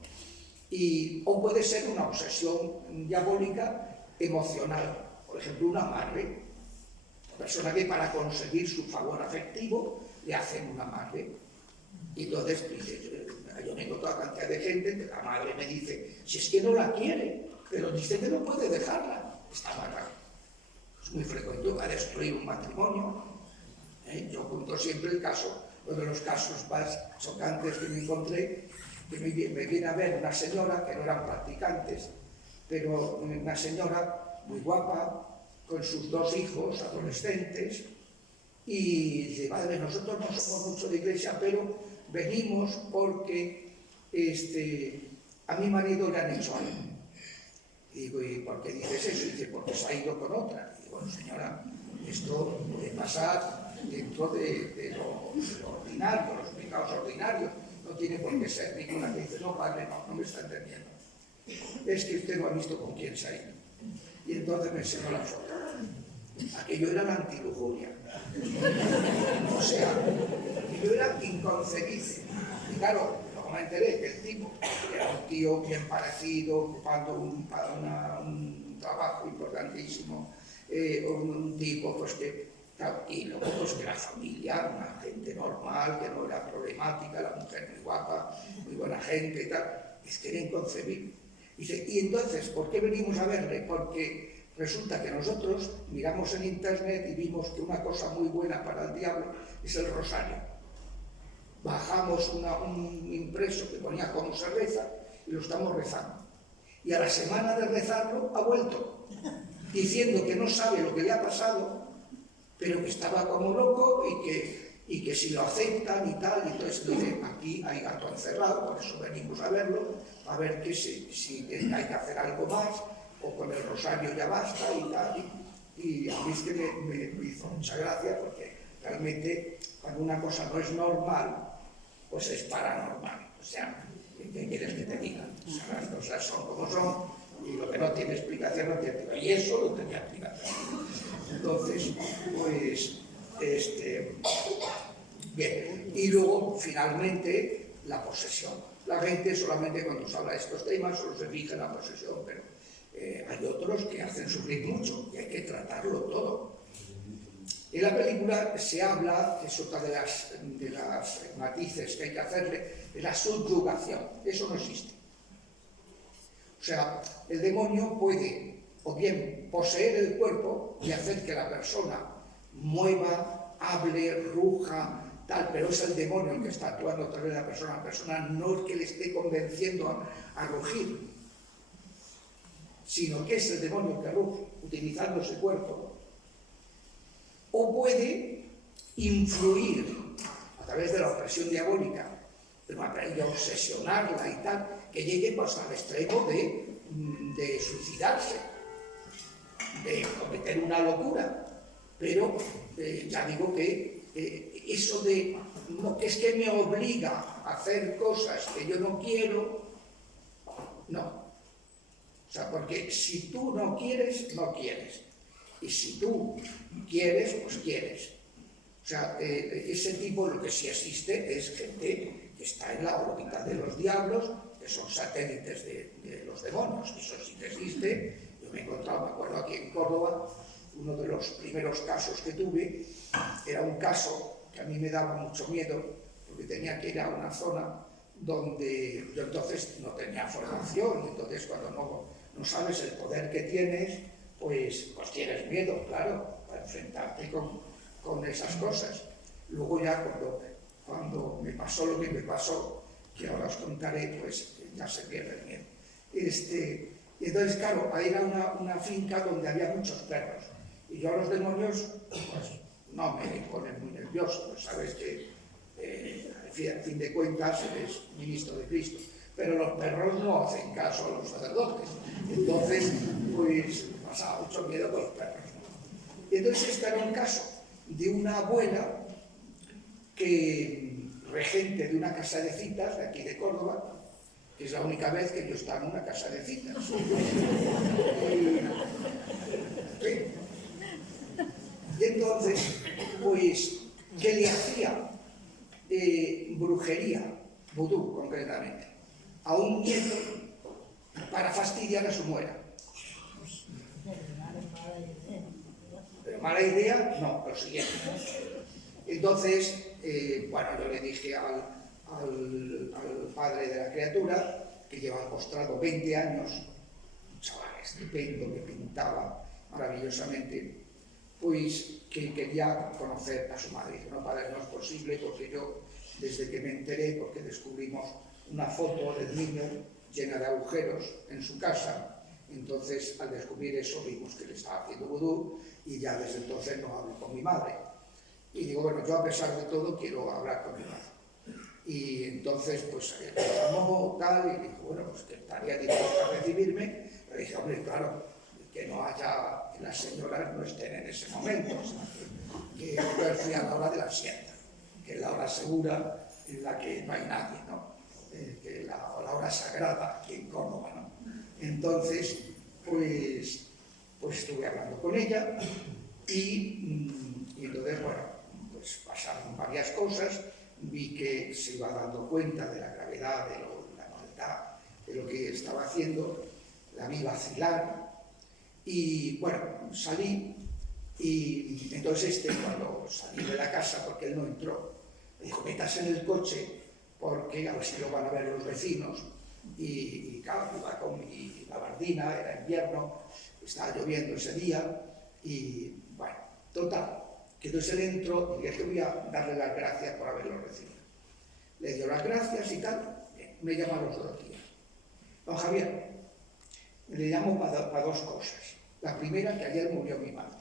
O puede ser una obsesión diabólica emocional, por ejemplo, una madre, una persona que para conseguir su favor afectivo le hacen una madre. Y entonces dice, yo me encuentro toda cantidad de gente que la madre me dice, si es que no la quiere, pero dice que no puede dejarla, está amarrada. Es muy frecuente, va a destruir un matrimonio. Yo cuento siempre el caso, uno de los casos más chocantes que me encontré, que me viene a ver una señora, que no eran practicantes, pero una señora muy guapa, con sus 2 hijos adolescentes, y dice, madre, nosotros no somos mucho de iglesia, pero venimos porque a mi marido le han hecho algo. Y digo, ¿y por qué dices eso? Y dice, porque se ha ido con otra. Y digo, bueno, señora, esto puede pasar dentro de lo ordinario, los pecados ordinarios. No tiene por qué ser ninguna que dice, no, padre, no me está entendiendo. Es que usted no ha visto con quién se ha ido. Y entonces me enseñó la foto. Aquello era la antilujuria. O sea, aquello era inconcebible. Y claro, luego me enteré que el tipo era un tío bien parecido, ocupando un trabajo importantísimo, un tipo pues que, claro, y luego pues que la familia, una gente normal, que no era problemática, la mujer muy guapa, muy buena gente y tal, es que era inconcebible. Dice, y entonces, ¿por qué venimos a verle? Porque resulta que nosotros miramos en internet y vimos que una cosa muy buena para el diablo es el rosario. Bajamos un impreso que ponía cómo se reza y lo estamos rezando. Y a la semana de rezarlo ha vuelto, diciendo que no sabe lo que le ha pasado, pero que estaba como loco y que si lo aceptan y tal. Y entonces dice, aquí hay gato encerrado, por eso venimos a verlo, a ver que si hay que hacer algo más, o con el rosario ya basta y tal. Y a mí es que me hizo mucha gracia, porque realmente cuando una cosa no es normal, pues es paranormal. O sea, ¿qué quieres que te diga? O sea, las cosas son como son, y lo que no tiene explicación no tiene explicación. Y eso no tenía explicación. Entonces, pues, bien. Y luego, finalmente, la posesión. La gente solamente cuando se habla de estos temas solo se fija en la posesión, pero hay otros que hacen sufrir mucho y hay que tratarlo todo. En la película se habla, que es otra de las matices que hay que hacerle, de la subyugación. Eso no existe. O sea, el demonio puede o bien poseer el cuerpo y hacer que la persona mueva, hable, ruja, tal, pero es el demonio el que está actuando a través de la persona no el que le esté convenciendo a rugir, sino que es el demonio el que ruge, utilizando ese cuerpo. O puede influir a través de la opresión diabólica, de obsesionarla y tal, que llegue pues al extremo de suicidarse, de cometer una locura. Pero ya digo que eso de no, que es que me obliga a hacer cosas que yo no quiero, no. O sea, porque si tú no quieres, no quieres. Y si tú quieres, pues quieres. O sea, ese tipo, lo que sí existe es gente que está en la órbita de los diablos, que son satélites de los demonios. Eso sí que existe. Yo me he encontrado, me acuerdo aquí en Córdoba, uno de los primeros casos que tuve, era un caso que a mí me daba mucho miedo, porque tenía que ir a una zona donde yo entonces no tenía formación, y entonces cuando no sabes el poder que tienes, pues tienes miedo, claro, para enfrentarte con esas cosas. Luego ya cuando me pasó lo que me pasó, que ahora os contaré, pues ya se pierde el miedo. Y entonces, claro, ahí era una finca donde había muchos perros. Y yo a los demonios, pues no me ponen muy nervioso, pues sabes que a fin de cuentas eres ministro de Cristo. Pero los perros no hacen caso a los sacerdotes. Entonces, pues pasaba mucho miedo con los perros, ¿no? Y entonces este era un caso de una abuela regente de una casa de citas de aquí de Córdoba, que es la única vez que yo estaba en una casa de citas. Y entonces, pues, ¿qué le hacía? Brujería, vudú concretamente, a un nieto para fastidiar a su nuera. Pero mala idea, no, lo siguiente. Entonces, bueno, yo le dije al padre de la criatura, que lleva postrado 20 años, un chaval estupendo que pintaba maravillosamente, pues que quería conocer a su madre. Dice, no, padre, no es posible, porque yo, desde que me enteré, porque descubrimos una foto del niño llena de agujeros en su casa, entonces al descubrir eso vimos que le estaba haciendo vudú y ya desde entonces no hablé con mi madre. Y digo, bueno, yo a pesar de todo quiero hablar con mi madre. Y entonces, pues, me llamó tal y dijo, bueno, pues que estaría dispuesto a recibirme. Le dije, hombre, claro, que no haya, que las señoras no estén en ese momento, o sea, que yo fui a la hora de la siesta, que es la hora segura en la que no hay nadie, ¿no? Que la hora sagrada aquí en Córdoba, ¿no? Entonces, pues estuve hablando con ella y entonces, bueno, pues pasaron varias cosas, vi que se iba dando cuenta de la gravedad, de la maldad, de lo que estaba haciendo, la vi vacilar y, bueno, salí y entonces cuando salí de la casa, porque él no entró, me dijo, metas en el coche porque a ver si lo van a ver los vecinos y claro, iba con mi gabardina, era invierno, estaba lloviendo ese día y, bueno, total, que entonces él entró y dije, voy a darle las gracias por haberlo recibido. Le dio las gracias y tal, me llama los dos días. Don Javier, le llamo para dos cosas. La primera, que ayer murió mi madre.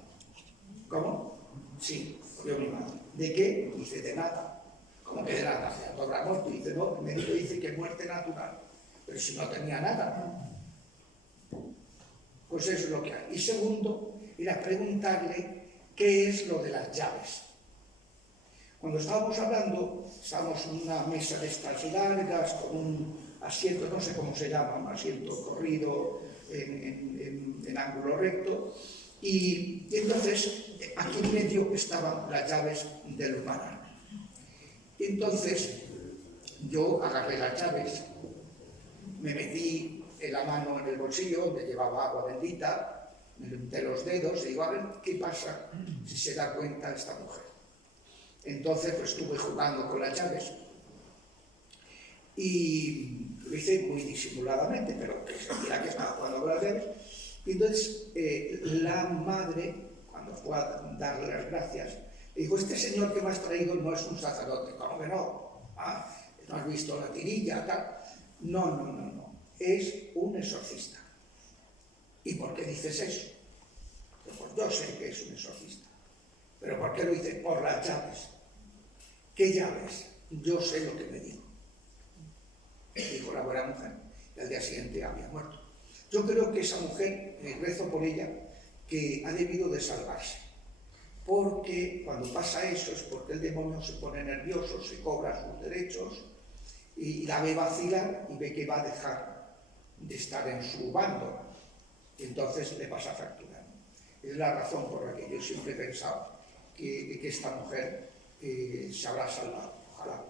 ¿Cómo? Sí, murió mi madre. ¿De qué? Dice, de nada. ¿Cómo que de nada? ¿No habrá muerto? Dice, no, el médico dice que muerte natural. Pero si no tenía nada. Pues eso es lo que hay. Y segundo, era preguntarle qué es lo de las llaves. Cuando estábamos hablando, estábamos en una mesa de estas largas, con un asiento, no sé cómo se llama, un asiento corrido en ángulo recto, y entonces aquí en medio estaban las llaves del lugar. Entonces yo agarré las llaves, me metí la mano en el bolsillo donde llevaba agua bendita, me unté los dedos y digo, a ver qué pasa si se da cuenta esta mujer. Entonces pues estuve jugando con las llaves y lo hice muy disimuladamente, pero que se viera que estaba jugando con las llaves. Y entonces la madre, cuando fue a darle las gracias, le dijo, este señor que me has traído no es un sacerdote. ¿Cómo que no? ¿No has visto la tirilla? Tal. No, es un exorcista. ¿Y por qué dices eso? Pues yo sé que es un exorcista. ¿Pero por qué lo dices? Por las llaves. ¿Qué llaves? Yo sé lo que me dijo. Dijo la buena mujer. Y al día siguiente había muerto. Yo creo que esa mujer, rezo por ella, que ha debido de salvarse. Porque cuando pasa eso es porque el demonio se pone nervioso, se cobra sus derechos y la ve vacilar y ve que va a dejar de estar en su bando. Y entonces le pasa factura. Es la razón por la que yo siempre he pensado que esta mujer se habrá salvado, ojalá.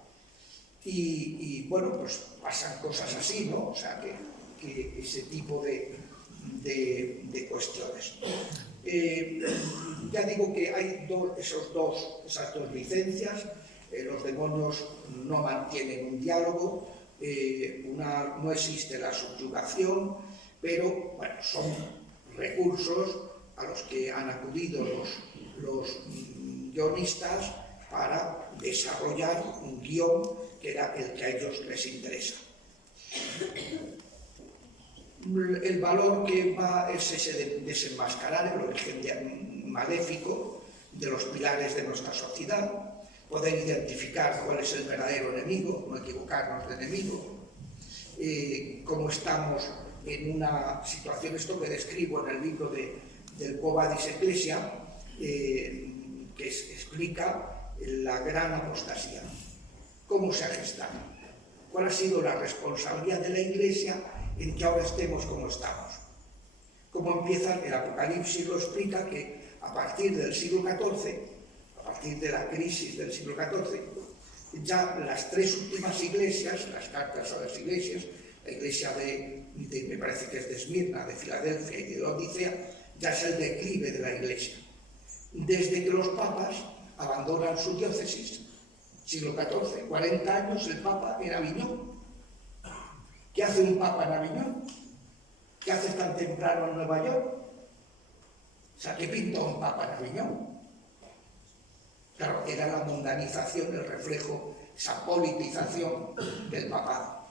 Y bueno, pues pasan cosas así, ¿no? O sea, que ese tipo de cuestiones. Ya digo que hay esas dos licencias, los demonios no mantienen un diálogo, no existe la subyugación, pero bueno, son recursos a los que han acudido los guionistas para desarrollar un guión que era el que a ellos les interesa. El valor que va es ese de desenmascarar el origen maléfico de los pilares de nuestra sociedad, poder identificar cuál es el verdadero enemigo, no equivocarnos de enemigo, cómo estamos en una situación, esto que describo en el libro del Quo Vadis Ecclesia, que explica la gran apostasía, cómo se ha gestado, cuál ha sido la responsabilidad de la Iglesia en que ahora estemos como estamos. Cómo empieza el Apocalipsis, lo explica que a partir del siglo XIV, a partir de la crisis del siglo XIV, ya las tres últimas iglesias, las cartas a las iglesias, la iglesia me parece que es de Esmirna, de Filadelfia y de Odisea, ya es el declive de la iglesia. Desde que los papas abandonan su diócesis, siglo XIV, 40 años el papa en Aviñón. ¿Qué hace un papa en Aviñón? ¿Qué hace tan temprano en Nueva York? O sea, ¿qué pinta un papa en Aviñón? Claro, era la mundanización, el reflejo, esa politización del papado.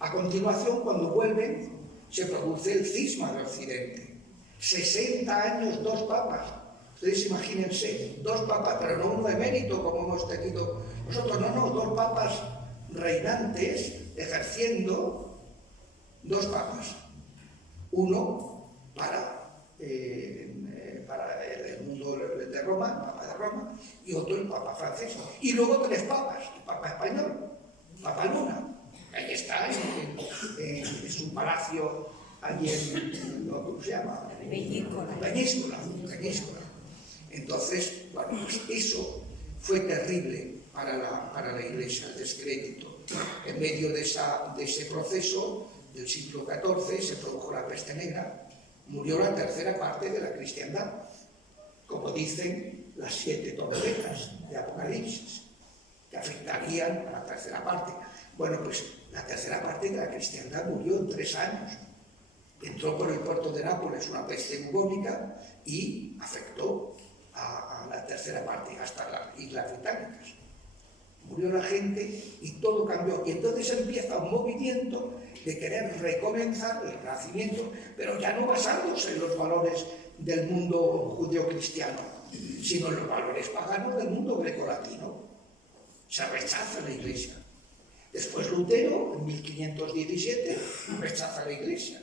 A continuación, cuando vuelven, se produce el cisma de Occidente. 60 años, 2 papas. Ustedes imagínense, 2 papas, pero no uno emérito como hemos tenido nosotros, no, 2 papas reinantes ejerciendo, 2 papas. Uno para el mundo de Roma, el Papa de Roma, y otro el Papa francés. Y luego 3 papas, el Papa español, Papa Luna. Ahí está, en su palacio, allí ¿cómo se llama? Peñíscola. Entonces, bueno, pues eso fue terrible para la Iglesia, el descrédito. En medio de ese proceso del siglo XIV se produjo la peste negra, murió la tercera parte de la cristiandad, como dicen las 7 trompetas de Apocalipsis, que afectarían a la tercera parte. Bueno, pues la tercera parte de la cristiandad murió en 3 años. Entró por el puerto de Nápoles una peste bubónica y afectó a la tercera parte, hasta las Islas Británicas. Murió la gente y todo cambió. Y entonces empieza un movimiento de querer recomenzar el renacimiento, pero ya no basándose en los valores del mundo judeo-cristiano, sino en los valores paganos del mundo grecolatino. Se rechaza la Iglesia. Después Lutero, en 1517, rechaza la Iglesia.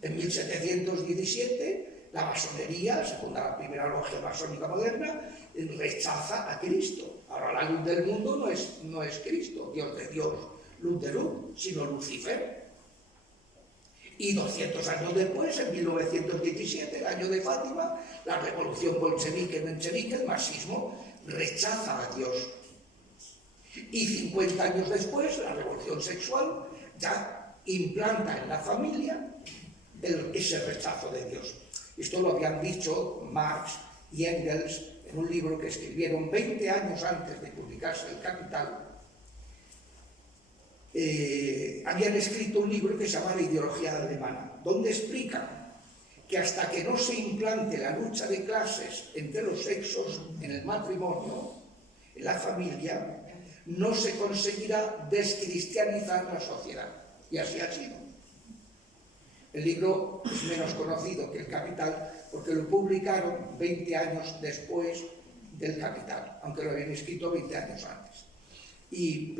En 1717, la masonería, según la primera logia masónica moderna, rechaza a Cristo. Ahora la luz del mundo no es Cristo, Dios de Dios, luz de luz, sino Lucifer. Y 200 años después, en 1917, el año de Fátima, la revolución bolchevique, el marxismo, rechaza a Dios. Y 50 años después, la revolución sexual ya implanta en la familia ese rechazo de Dios. Esto lo habían dicho Marx y Engels en un libro que escribieron 20 años antes de publicarse El Capital. Habían escrito un libro que se llama La ideología alemana, donde explican que hasta que no se implante la lucha de clases entre los sexos en el matrimonio, en la familia, no se conseguirá descristianizar la sociedad. Y así ha sido. El libro es menos conocido que El Capital porque lo publicaron 20 años después del Capital, aunque lo habían escrito 20 años antes. Y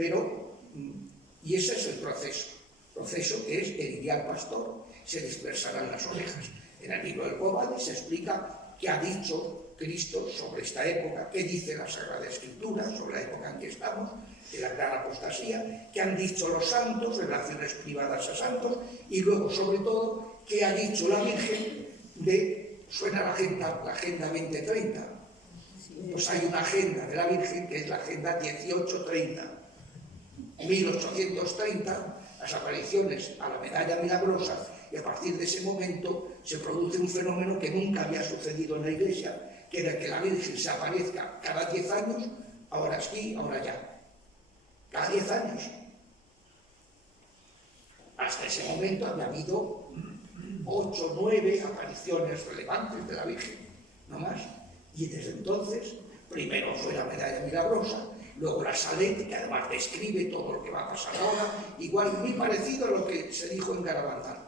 ese es el proceso que es herirá al pastor, se dispersarán las ovejas. En el libro del Quo Vadis se explica qué ha dicho Cristo sobre esta época, qué dice la Sagrada Escritura sobre la época en que estamos, de la gran apostasía, qué han dicho los santos, relaciones privadas a santos, y luego, sobre todo, qué ha dicho la Virgen suena la Agenda 2030. Pues hay una agenda de la Virgen que es la Agenda 1830. 1830, las apariciones a la medalla milagrosa, y a partir de ese momento se produce un fenómeno que nunca había sucedido en la Iglesia, que era que la Virgen se aparezca cada 10 años, ahora aquí, ahora allá. Cada 10 años. Hasta ese momento había habido 8 o 9 apariciones relevantes de la Virgen, no más. Y desde entonces, primero fue la medalla milagrosa, luego la Salete, que además describe todo lo que va a pasar ahora, igual muy parecido a lo que se dijo en Garabandal.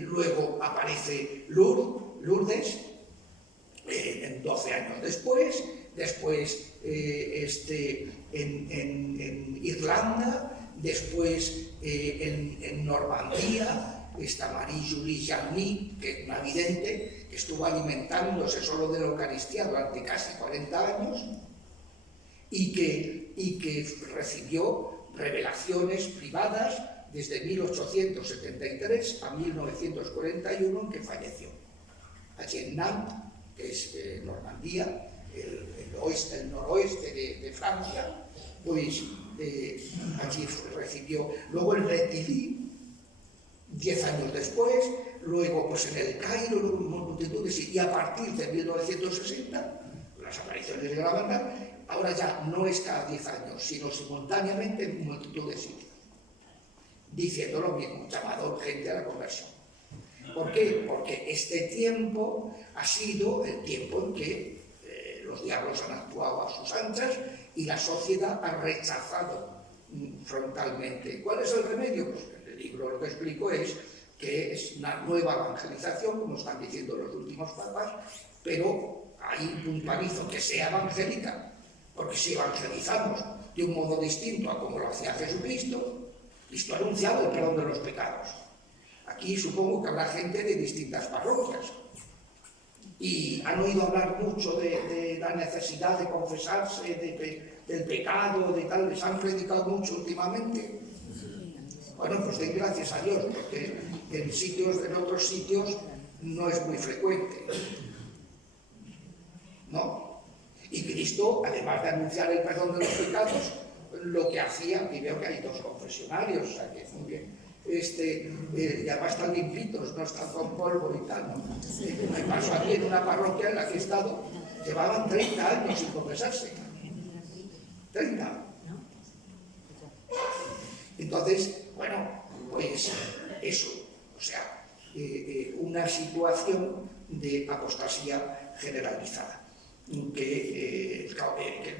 Luego aparece Lourdes, 12 años después en Irlanda, después en Normandía, está Marie-Julie Jarny, que es una vidente que estuvo alimentándose solo de la Eucaristía durante casi 40 años y que recibió revelaciones privadas desde 1873 a 1941, en que falleció. Allí en Nantes, que es Normandía, el noroeste de Francia, pues allí recibió. Luego en Retilly, 10 años después, luego pues en el Cairo, luego multitudes, y a partir de 1960, las apariciones de Garabandal, ahora ya no es cada 10 años, sino simultáneamente en multitud de sitios, diciendo lo mismo, llamado gente a la conversión. ¿Por qué? Porque este tiempo ha sido el tiempo en que los diablos han actuado a sus anchas y la sociedad ha rechazado frontalmente. ¿Cuál es el remedio? Pues en el libro lo que explico es que es una nueva evangelización, como están diciendo los últimos papas, pero ahí puntualizo que sea evangélica, porque si evangelizamos de un modo distinto a como lo hacía Jesucristo, Cristo ha anunciado el perdón de los pecados. Aquí supongo que habrá gente de distintas parroquias y han oído hablar mucho de la necesidad de confesarse, del pecado, de tal, les han predicado mucho últimamente. Bueno, pues den gracias a Dios, porque en otros sitios no es muy frecuente, ¿no? Y Cristo, además de anunciar el perdón de los pecados, lo que hacía, y veo que hay 2 confesionarios, o sea que muy bien, y además están limpitos, no están con polvo y tal, ¿no? Me pasó aquí en una parroquia en la que he estado, llevaban 30 años sin confesarse. 30. Entonces, bueno, pues eso, o sea, una situación de apostasía generalizada. Que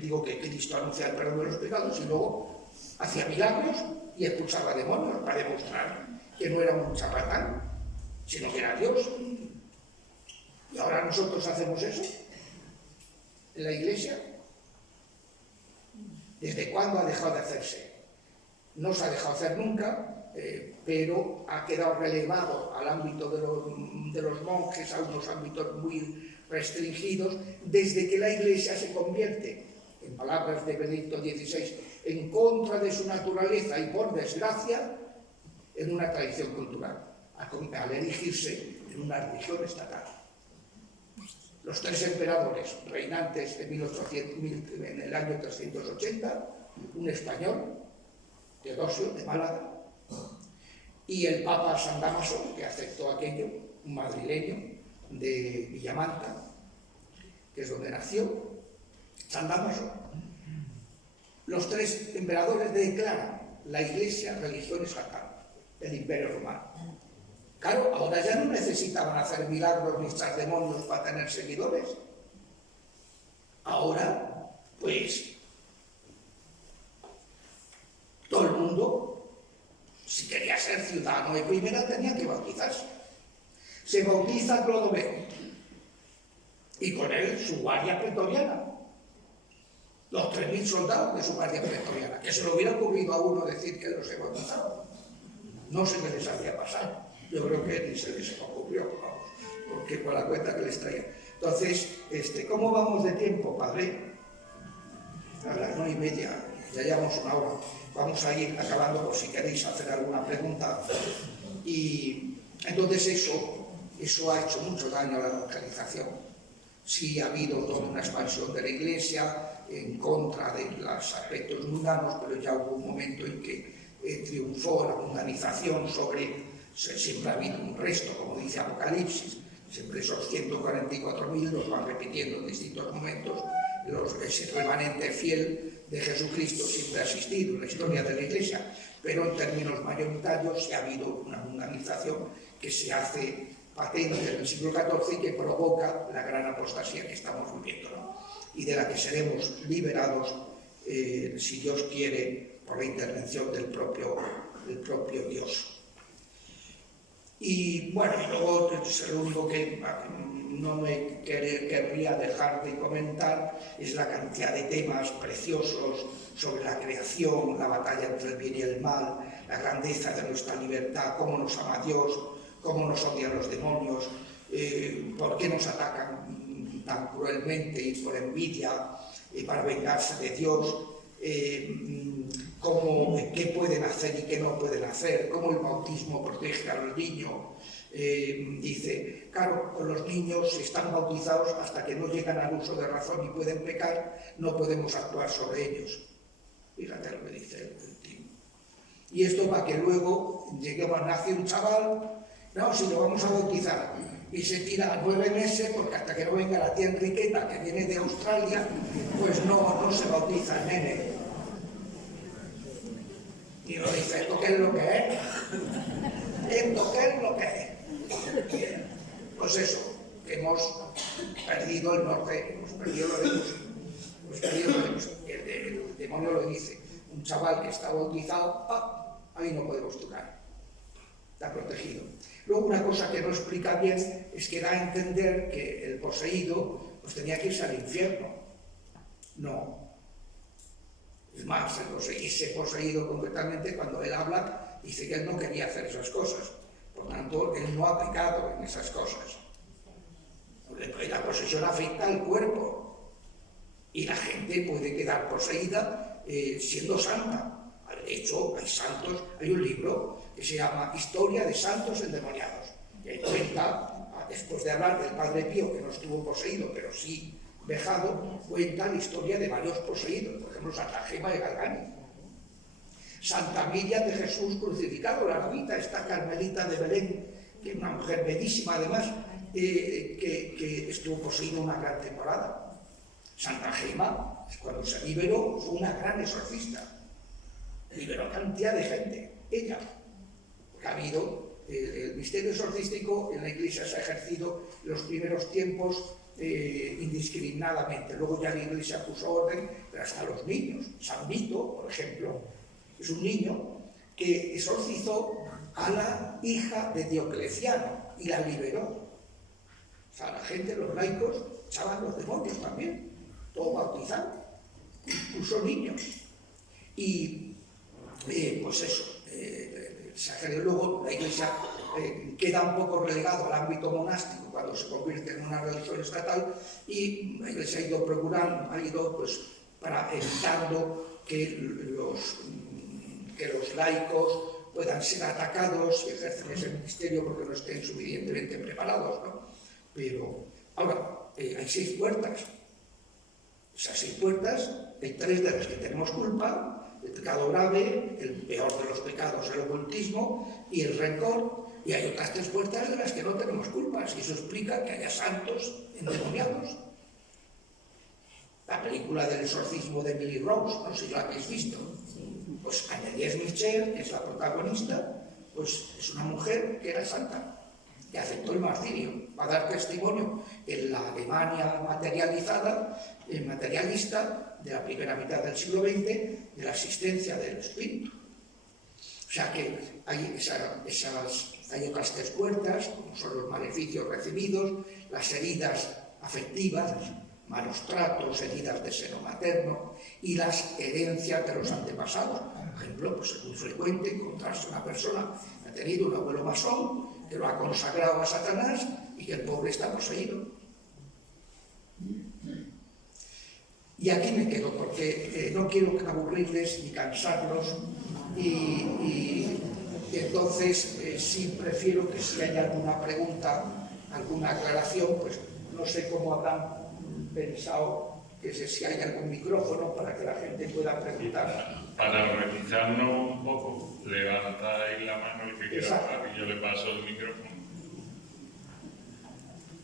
digo que Cristo anuncia el perdón de los pecados y luego hacía milagros y expulsaba demonios para demostrar que no era un charlatán, sino que era Dios. Y ahora nosotros hacemos eso en la Iglesia. ¿Desde cuándo ha dejado de hacerse? No se ha dejado hacer nunca, pero ha quedado relevado al ámbito de los monjes, a unos ámbitos muy restringidos, desde que la Iglesia se convierte, en palabras de Benedicto XVI, en contra de su naturaleza y por desgracia, en una tradición cultural, al erigirse en una religión estatal. Los 3 emperadores reinantes en el año 380, un español, Teodosio de Málaga, y el Papa San Dámaso, que aceptó aquello, un madrileño de Villamanta, que es donde nació San Dámaso. Los 3 emperadores declaran la Iglesia religión estatal del Imperio Romano. Claro, ahora ya no necesitaban hacer milagros ni echar demonios para tener seguidores. Ahora, pues, todo el mundo, si quería ser ciudadano de primera, tenía que bautizarse. Se bautiza Clodoveo y con él su guardia pretoriana, los 3.000 soldados de su guardia pretoriana, que se le hubiera ocurrido a uno decir que los he bautizado. No sé qué les había pasado. Yo creo que ni se les ocurrió, vamos, porque con la cuenta que les traía. Entonces, ¿cómo vamos de tiempo, padre? A las 9:30, ya llevamos 1 hora. Vamos a ir acabando por si queréis hacer alguna pregunta. Y entonces eso ha hecho mucho daño a la evangelización. Sí ha habido toda una expansión de la Iglesia en contra de los aspectos mundanos, pero ya hubo un momento en que triunfó la mundanización siempre ha habido un resto, como dice Apocalipsis, siempre esos 144.000 los van repitiendo en distintos momentos, ese remanente fiel de Jesucristo siempre ha existido en la historia de la Iglesia, pero en términos mayoritarios sí ha habido una mundialización que se hace patente en el siglo XIV y que provoca la gran apostasía que estamos viviendo, ¿no? Y de la que seremos liberados, si Dios quiere, por la intervención del propio Dios. Y bueno, y luego lo único que no me querría dejar de comentar es la cantidad de temas preciosos sobre la creación, la batalla entre el bien y el mal, la grandeza de nuestra libertad, cómo nos ama Dios, cómo nos odian los demonios, por qué nos atacan tan cruelmente y por envidia para vengarse de Dios, qué pueden hacer y qué no pueden hacer, cómo el bautismo protege a los niños. Dice, claro, los niños están bautizados hasta que no llegan al uso de razón y pueden pecar, no podemos actuar sobre ellos. Fíjate lo que dice el tío. Y esto para que luego nace un chaval, no, si lo vamos a bautizar, y se tira 9 meses, porque hasta que no venga la tía Enriqueta, que viene de Australia, pues no se bautiza el nene. Y lo dice, ¿esto qué es lo que es? ¿Esto qué es lo que es? Pues eso, hemos perdido el norte, hemos perdido lo de Dios. El demonio lo dice, un chaval que está bautizado, ahí no podemos tocar, está protegido. Luego una cosa que no explica bien es que da a entender que el poseído pues tenía que irse al infierno. No. Es más, ese poseído concretamente, cuando él habla, dice que él no quería hacer esas cosas. Por tanto, él no ha pecado en esas cosas. La posesión afecta al cuerpo y la gente puede quedar poseída siendo santa. De hecho, hay santos, hay un libro que se llama Historia de Santos Endemoniados, que cuenta, después de hablar del Padre Pío, que no estuvo poseído, pero sí vejado, cuenta la historia de varios poseídos, por ejemplo, Santa Gema de Galgani. Santa Miriam de Jesús crucificado, la novita, esta Carmelita de Belén, que es una mujer bellísima además, que estuvo poseída una gran temporada. Santa Gema, cuando se liberó, fue una gran exorcista. Liberó cantidad de gente, ella. Porque ha habido el misterio exorcístico en la Iglesia se ha ejercido en los primeros tiempos indiscriminadamente. Luego ya la Iglesia puso orden, pero hasta los niños. San Vito, por ejemplo, es un niño que exorcizó a la hija de Diocleciano y la liberó. O sea, la gente, los laicos, echaban los demonios también, todo bautizado, puso niños. Y pues eso, luego la Iglesia queda un poco relegado al ámbito monástico cuando se convierte en una religión estatal, y la Iglesia ha ido procurando, pues, para evitando que los laicos puedan ser atacados y ejercen ese ministerio porque no estén suficientemente preparados, ¿no? Pero ahora, hay 6 puertas. Esas 6 puertas, hay 3 de las que tenemos culpa: el pecado grave, el peor de los pecados, el ocultismo y el rencor, y hay otras 3 puertas de las que no tenemos culpas, y eso explica que haya santos endemoniados. La película del exorcismo de Emily Rose, no sé si la habéis visto, pues Agnès Michel, que es la protagonista, pues es una mujer que era santa, que aceptó el martirio, va a dar testimonio en la Alemania materialista de la primera mitad del siglo XX de la existencia del espíritu. O sea que hay otras 3 puertas, como son los maleficios recibidos, las heridas afectivas, malos tratos, heridas de seno materno, y las herencias de los antepasados. Por ejemplo, pues es muy frecuente encontrarse una persona que ha tenido un abuelo masón, que lo ha consagrado a Satanás y que el pobre está poseído. Y aquí me quedo porque no quiero aburrirles ni cansarlos, y entonces sí prefiero que si hay alguna pregunta, alguna aclaración, pues no sé cómo habrán pensado que si hay algún micrófono para que la gente pueda preguntar. Para organizarnos un poco, levanta ahí la mano el que quiera hablar y yo le paso el micrófono.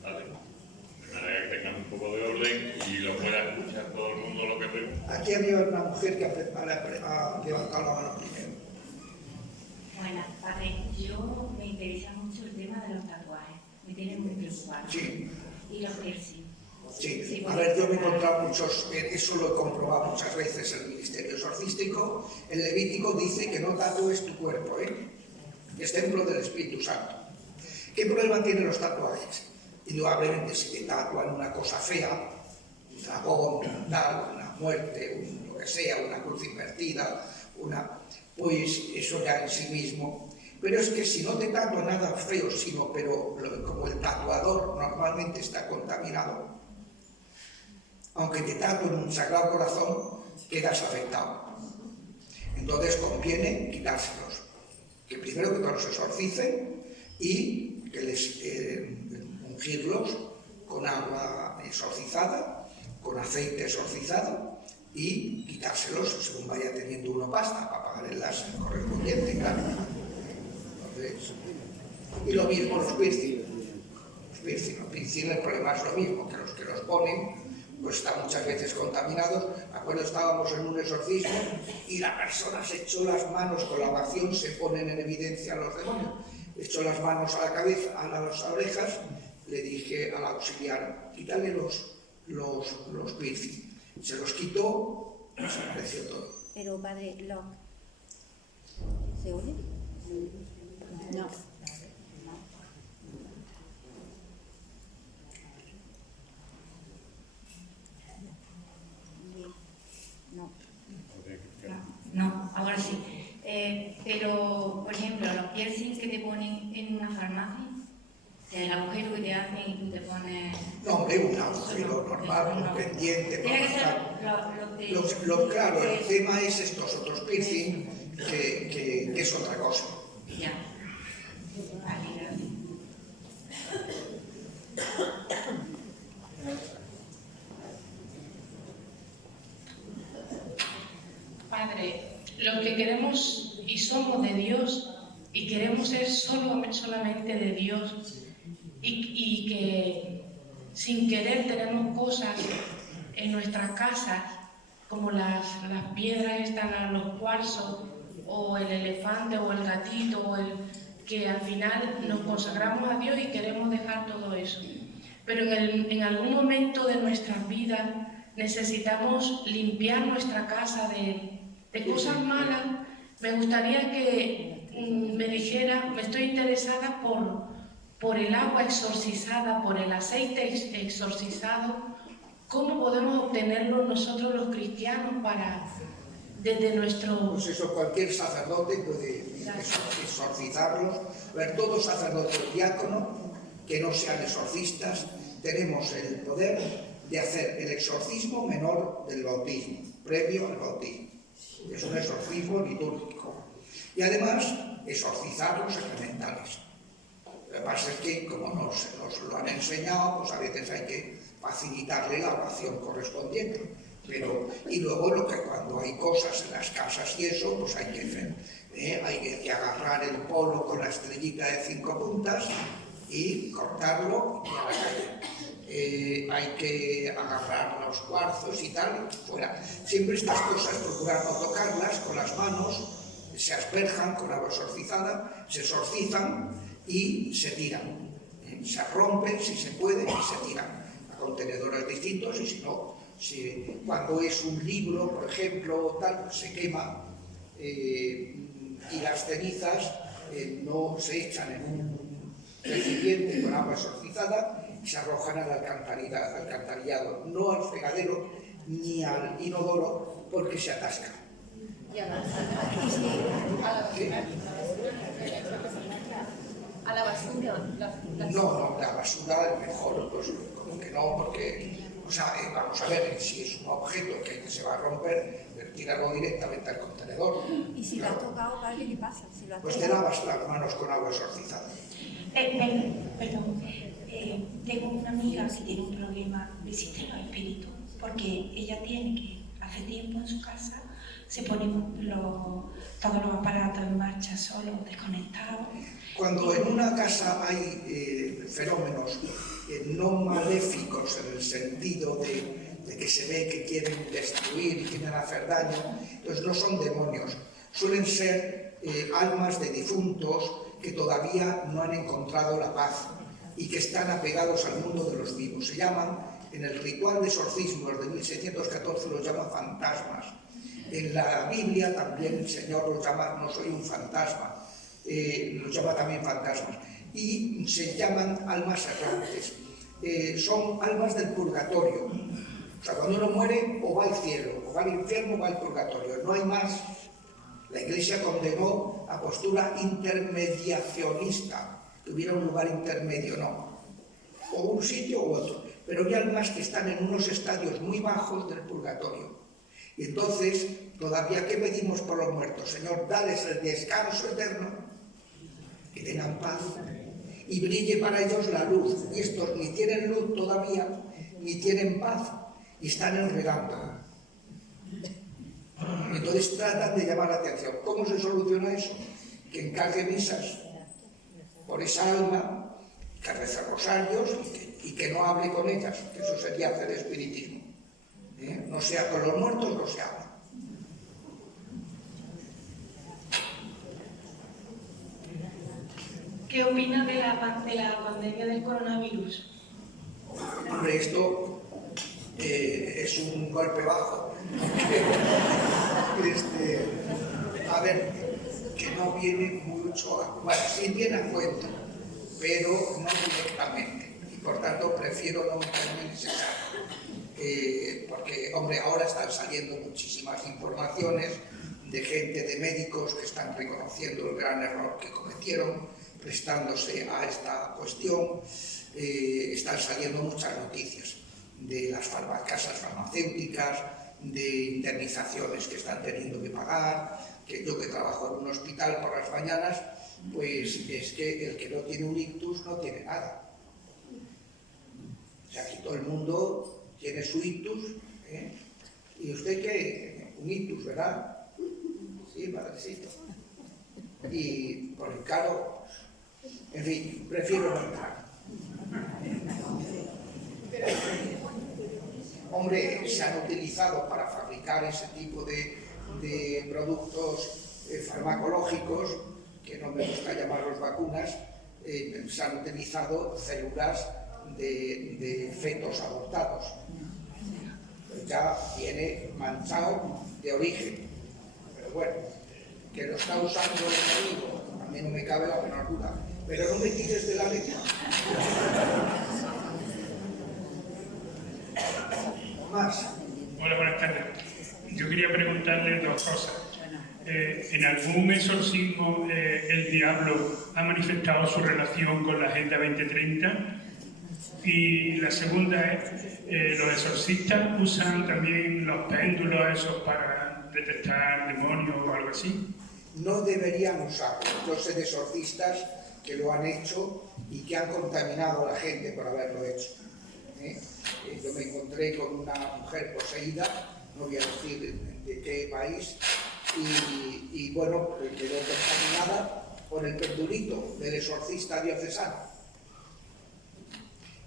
Vale. De manera que tengan un poco de orden y lo pueda escuchar todo el mundo lo que pregunta. Aquí había una mujer que ha levantado la mano primero. Buenas, padre. Yo me interesa mucho el tema de los tatuajes. Me tiene muy preocupada. Sí. Y los piercing. Sí, a ver, yo me he encontrado muchos, eso lo he comprobado muchas veces en el Ministerio Exorcístico. El Levítico dice que no tatúes tu cuerpo, es templo del Espíritu Santo. ¿Qué problema tienen los tatuajes? Indudablemente, si te tatúan una cosa fea, un dragón, una muerte, lo que sea, una cruz invertida, pues eso ya en sí mismo. Pero es que si no te tatúa nada feo, pero como el tatuador normalmente está contaminado, aunque te tatúen un Sagrado Corazón, quedas afectado. Entonces conviene quitárselos. Que primero que los exorcicen y que les ungirlos con agua exorcizada, con aceite exorcizado y quitárselos según vaya teniendo uno pasta para pagar el láser correspondiente, claro. Entonces, y lo mismo los piercing. Los piercing, el problema es lo mismo, que los ponen pues están muchas veces contaminados. Acuerdo, estábamos en un exorcismo y la persona se echó las manos con la oración, se ponen en evidencia los demonios, echó las manos a la cabeza, a las orejas, le dije al auxiliar, quítale los piercing. Se los quitó y desapareció todo. Pero padre, ¿se oye? No. No, ahora sí. Pero, por ejemplo, los piercings que te ponen en una farmacia, el agujero que te hacen y tú te pones... No, hombre, un agujero normal, un pendiente. Tiene que ser claro, el tema es estos otros piercing que es otra cosa. Ya. Vale, gracias. Padre, los que queremos y somos de Dios y queremos ser solamente de Dios y que sin querer tenemos cosas en nuestras casas como las piedras están, los cuarzos o el elefante o el gatito que al final nos consagramos a Dios y queremos dejar todo eso. Pero en algún momento de nuestras vidas necesitamos limpiar nuestra casa de cosas malas. Me gustaría que me dijera, me estoy interesada por el agua exorcizada, por el aceite exorcizado. ¿Cómo podemos obtenerlo nosotros los cristianos desde nuestro... Pues eso, cualquier sacerdote puede exorcizarlos. A ver, todo sacerdote o diácono que no sean exorcistas, tenemos el poder de hacer el exorcismo menor del bautismo, previo al bautismo. Es un exorcismo litúrgico. Y además, exorcizar los sacramentales. Lo que pasa es que, como nos lo han enseñado, pues a veces hay que facilitarle la oración correspondiente. Y luego, cuando hay cosas en las casas y eso, pues hay que agarrar el polo con la estrellita de 5 puntas y cortarlo y a la calle. Hay que agarrar los cuarzos y tal, fuera. Siempre estas cosas, procurar no tocarlas con las manos, se asperjan con agua exorcizada, se exorcizan y se tiran. Se rompen, si se puede, y se tiran a contenedores distintos, y si no, cuando es un libro, por ejemplo, tal, se quema, y las cenizas no se echan en un recipiente con agua exorcizada y se arrojan al alcantarillado, no al fregadero ni al inodoro, porque se atascan. ¿A la basura? No, la basura es mejor, pues como que no, porque, vamos a ver, si es un objeto que se va a romper, tirarlo directamente al contenedor. ¿Y si lo has tocado, padre, qué pasa? Pues te lavas las manos con agua exorcizada. Perdón, tengo una amiga que tiene un problema de sistema espíritu, porque ella tiene que, hace tiempo en su casa, se ponen todos los aparatos en marcha solos, desconectados. Cuando en una casa hay fenómenos no maléficos en el sentido de que se ve que quieren destruir y quieren hacer daño, entonces no son demonios, suelen ser almas de difuntos que todavía no han encontrado la paz y que están apegados al mundo de los vivos. Se llaman, en el ritual de exorcismos de 1614 los llaman fantasmas. En la Biblia también el Señor los llama, no soy un fantasma, los llama también fantasmas. Y se llaman almas errantes. Son almas del purgatorio. O sea, cuando uno muere, o va al cielo, o va al infierno, o va al purgatorio. No hay más. La Iglesia condenó a postura intermediacionista, que hubiera un lugar intermedio, no. O un sitio u otro. Pero hay almas que están en unos estadios muy bajos del purgatorio. Y entonces, todavía, ¿qué pedimos por los muertos? Señor, dales el descanso eterno, que tengan paz, y brille para ellos la luz. Y estos ni tienen luz todavía, ni tienen paz, y están enredando. Entonces tratan de llamar la atención. ¿Cómo se soluciona eso? Que encargue misas por esa alma, que reza rosarios y que no hable con ellas, que eso sería hacer espiritismo. No sea con los muertos, no se habla. ¿Qué opina de la pandemia del coronavirus? Hombre, esto es un golpe bajo. A ver, que no viene mucho a... Bueno, sí viene a cuento, pero no directamente. Y por tanto prefiero no meterme en ese caso. Porque, hombre, ahora están saliendo muchísimas informaciones de gente, de médicos que están reconociendo el gran error que cometieron, prestándose a esta cuestión. Están saliendo muchas noticias de las casas farmacéuticas, de indemnizaciones que están teniendo que pagar, que yo que trabajo en un hospital por las mañanas, pues es que el que no tiene un ictus no tiene nada. O sea, aquí todo el mundo tiene su ictus, ¿eh? ¿Y usted qué? Un ictus, ¿verdad? Sí, padrecito. Y por el caro, en fin, prefiero no entrar. Hombre, se han utilizado para fabricar ese tipo de productos farmacológicos, que no me gusta llamarlos vacunas, se han utilizado células de fetos abortados. Pues ya viene manchado de origen. Pero bueno, que lo está usando el enemigo, a mí no me cabe la menor duda. Pero no me tires de la letra. Más. Hola, buenas tardes. Yo quería preguntarle dos cosas. ¿En algún exorcismo el diablo ha manifestado su relación con la Agenda 2030? Y la segunda es, ¿los exorcistas usan también los péndulos esos para detectar demonios o algo así? No deberían usarlo. Yo sé de exorcistas que lo han hecho y que han contaminado a la gente por haberlo hecho. Yo me encontré con una mujer poseída, no voy a decir de qué país, y bueno, quedó contaminada por el pendulito del exorcista diocesano.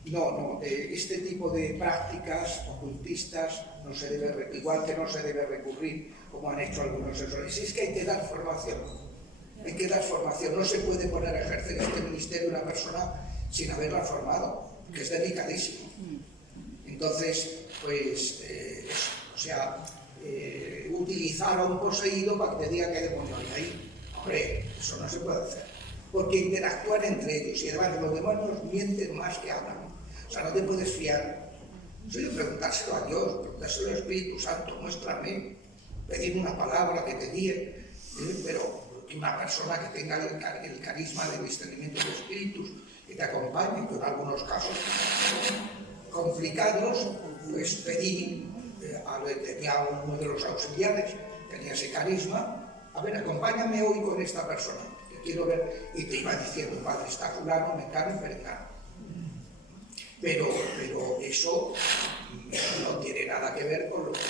No, este tipo de prácticas ocultistas no se debe, igual que no se debe recurrir, como han hecho algunos exorcistas. Es que hay que dar formación. Hay que dar formación. No se puede poner a ejercer este ministerio una persona sin haberla formado, que es delicadísimo. Entonces, pues, utilizar a un poseído para que te diga que hay demonio ahí. Hombre, eso no se puede hacer. Porque interactúan entre ellos y además los demonios mienten más que hablan. O sea, no te puedes fiar. Eso hay que preguntárselo a Dios, preguntárselo al Espíritu Santo, muéstrame, pedir una palabra que te guíe, pero una persona que tenga el carisma del discernimiento de espíritus, que te acompañe, que en algunos casos complicados, pues pedí, tenía uno de los auxiliares, tenía ese carisma, a ver, acompáñame hoy con esta persona, que quiero ver, y te iba diciendo, padre, está fulano, mecano y perengano. Pero eso no tiene nada que ver con lo que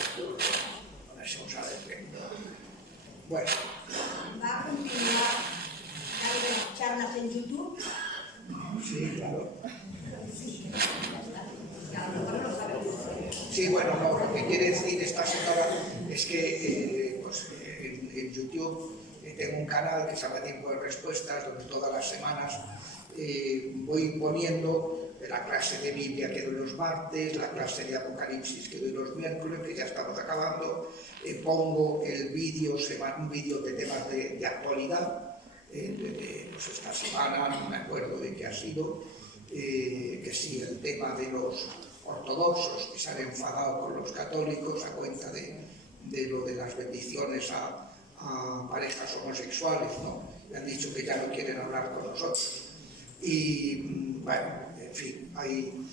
con eso sabe que... Bueno. ¿Va a continuar las charlas en YouTube? Sí, claro. Sí, bueno, no, lo que quiere decir esta señora es que en YouTube tengo un canal que se llama Tiempo de Respuestas, donde todas las semanas voy poniendo la clase de Biblia que doy los martes, la clase de Apocalipsis que doy los miércoles, que ya estamos acabando, pongo el vídeo, un vídeo de temas de actualidad, pues esta semana, no me acuerdo de qué ha sido, que sí, el tema de los ortodoxos que se han enfadado con los católicos a cuenta de lo de las bendiciones a parejas homosexuales, ¿no? Le han dicho que ya no quieren hablar con nosotros. Y bueno, en fin, ahí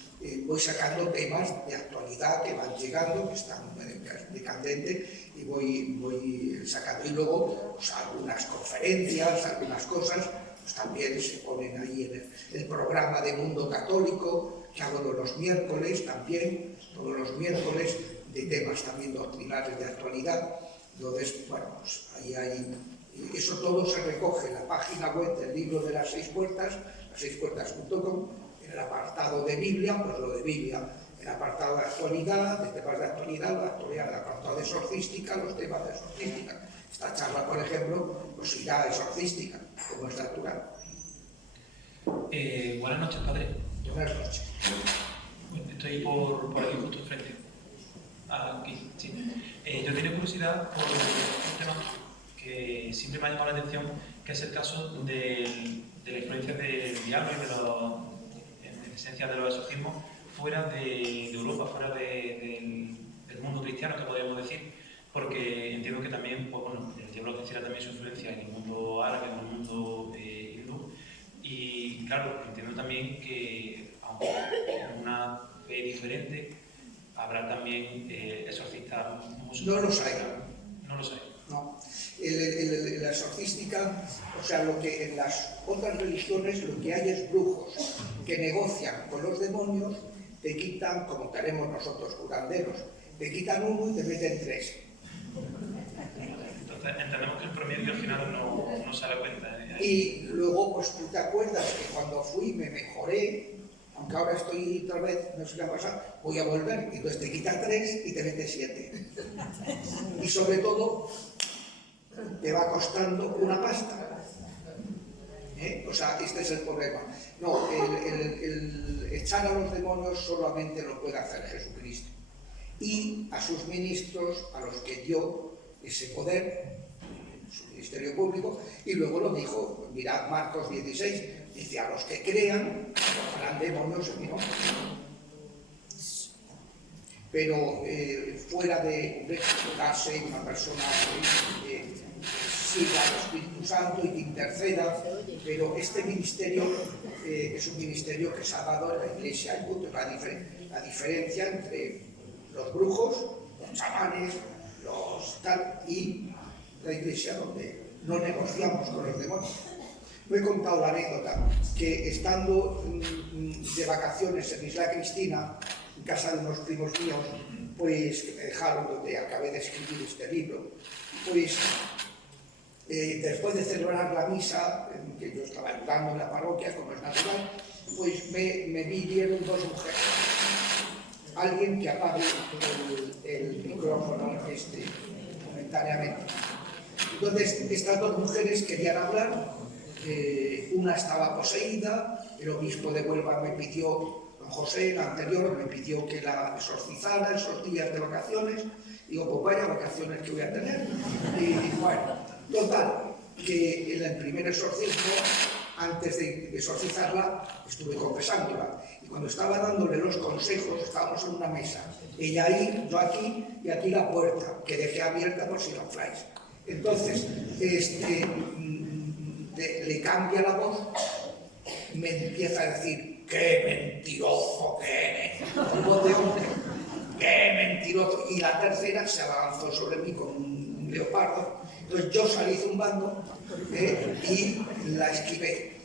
voy sacando temas de actualidad que van llegando, que están de candente, y voy sacando. Y luego, pues, algunas conferencias, algunas cosas, pues también se ponen ahí en el programa de Mundo Católico, que hago todos los miércoles también, todos los miércoles, de temas también doctrinales de actualidad. Entonces, bueno, pues ahí hay... Eso todo se recoge en la página web del libro de las 6 puertas, las6puertas.com, en el apartado de Biblia, pues lo de Biblia, en el apartado de actualidad, de temas de actualidad, el apartado de exorcística, los temas de exorcística. Esta charla, por ejemplo, pues irá exorcística, como es natural. Buenas noches, padre. Buenas noches. Estoy por aquí justo enfrente. Aquí, sí. Yo tenía curiosidad por un tema que siempre me ha llamado la atención, que es el caso de la influencia del diablo y en esencia de los exorcismos fuera de Europa, fuera del mundo cristiano, que podríamos decir, porque entiendo que también, pues, bueno, el diablo considera también su influencia en el mundo árabe, en el mundo hindú, y claro, entiendo también que, aunque en una fe diferente, habrá también exorcistas musulmanes. No los hay. No los hay. No. La exorcística, o sea, lo que en las otras religiones lo que hay es brujos que negocian con los demonios, te quitan, como tenemos nosotros curanderos, te quitan uno y te meten 3. Entonces entendemos que el promedio al final no se da cuenta. Y luego, pues tú te acuerdas que cuando fui me mejoré, aunque ahora estoy otra vez, no sé qué va a pasar, voy a volver, y entonces te quita 3 y te mete 7. Y sobre todo, te va costando una pasta. O sea, este es el problema. No, el echar a los demonios solamente lo puede hacer Jesucristo. Y a sus ministros, a los que dio ese poder, su ministerio público, y luego lo dijo, mirad Marcos 16, dice, a los que crean, harán demonios en mi nombre. Pero fuera de darse una persona siga al Espíritu Santo y que interceda, pero este ministerio es un ministerio que se ha dado en la Iglesia. Hay punto, la diferencia entre los brujos, los chamanes, los tal, y la Iglesia, donde no negociamos con los demonios. Me he contado la anécdota que estando de vacaciones en Isla Cristina, en casa de unos primos míos, pues que me dejaron donde acabé de escribir este libro, pues después de celebrar la misa, que yo estaba ayudando en la parroquia, como es natural, pues me vinieron 2 mujeres. Alguien que apague el micrófono momentáneamente. Entonces, estas 2 mujeres querían hablar, una estaba poseída, el obispo de Huelva me pidió, don José, el anterior, me pidió que la exorcizara esos días de vacaciones. Digo, pues vaya vacaciones que voy a tener. Y bueno, total, que en el primer exorcismo, antes de exorcizarla, estuve confesándola. Y cuando estaba dándole los consejos, estábamos en una mesa. Ella ahí, yo aquí, y aquí la puerta, que dejé abierta por si la flyes. Entonces, le cambia la voz, me empieza a decir, ¡qué mentiroso que eres! Con voz de hombre, ¡qué mentiroso! Y la tercera se abalanzó sobre mí con un leopardo. Entonces yo salí zumbando y la esquivé.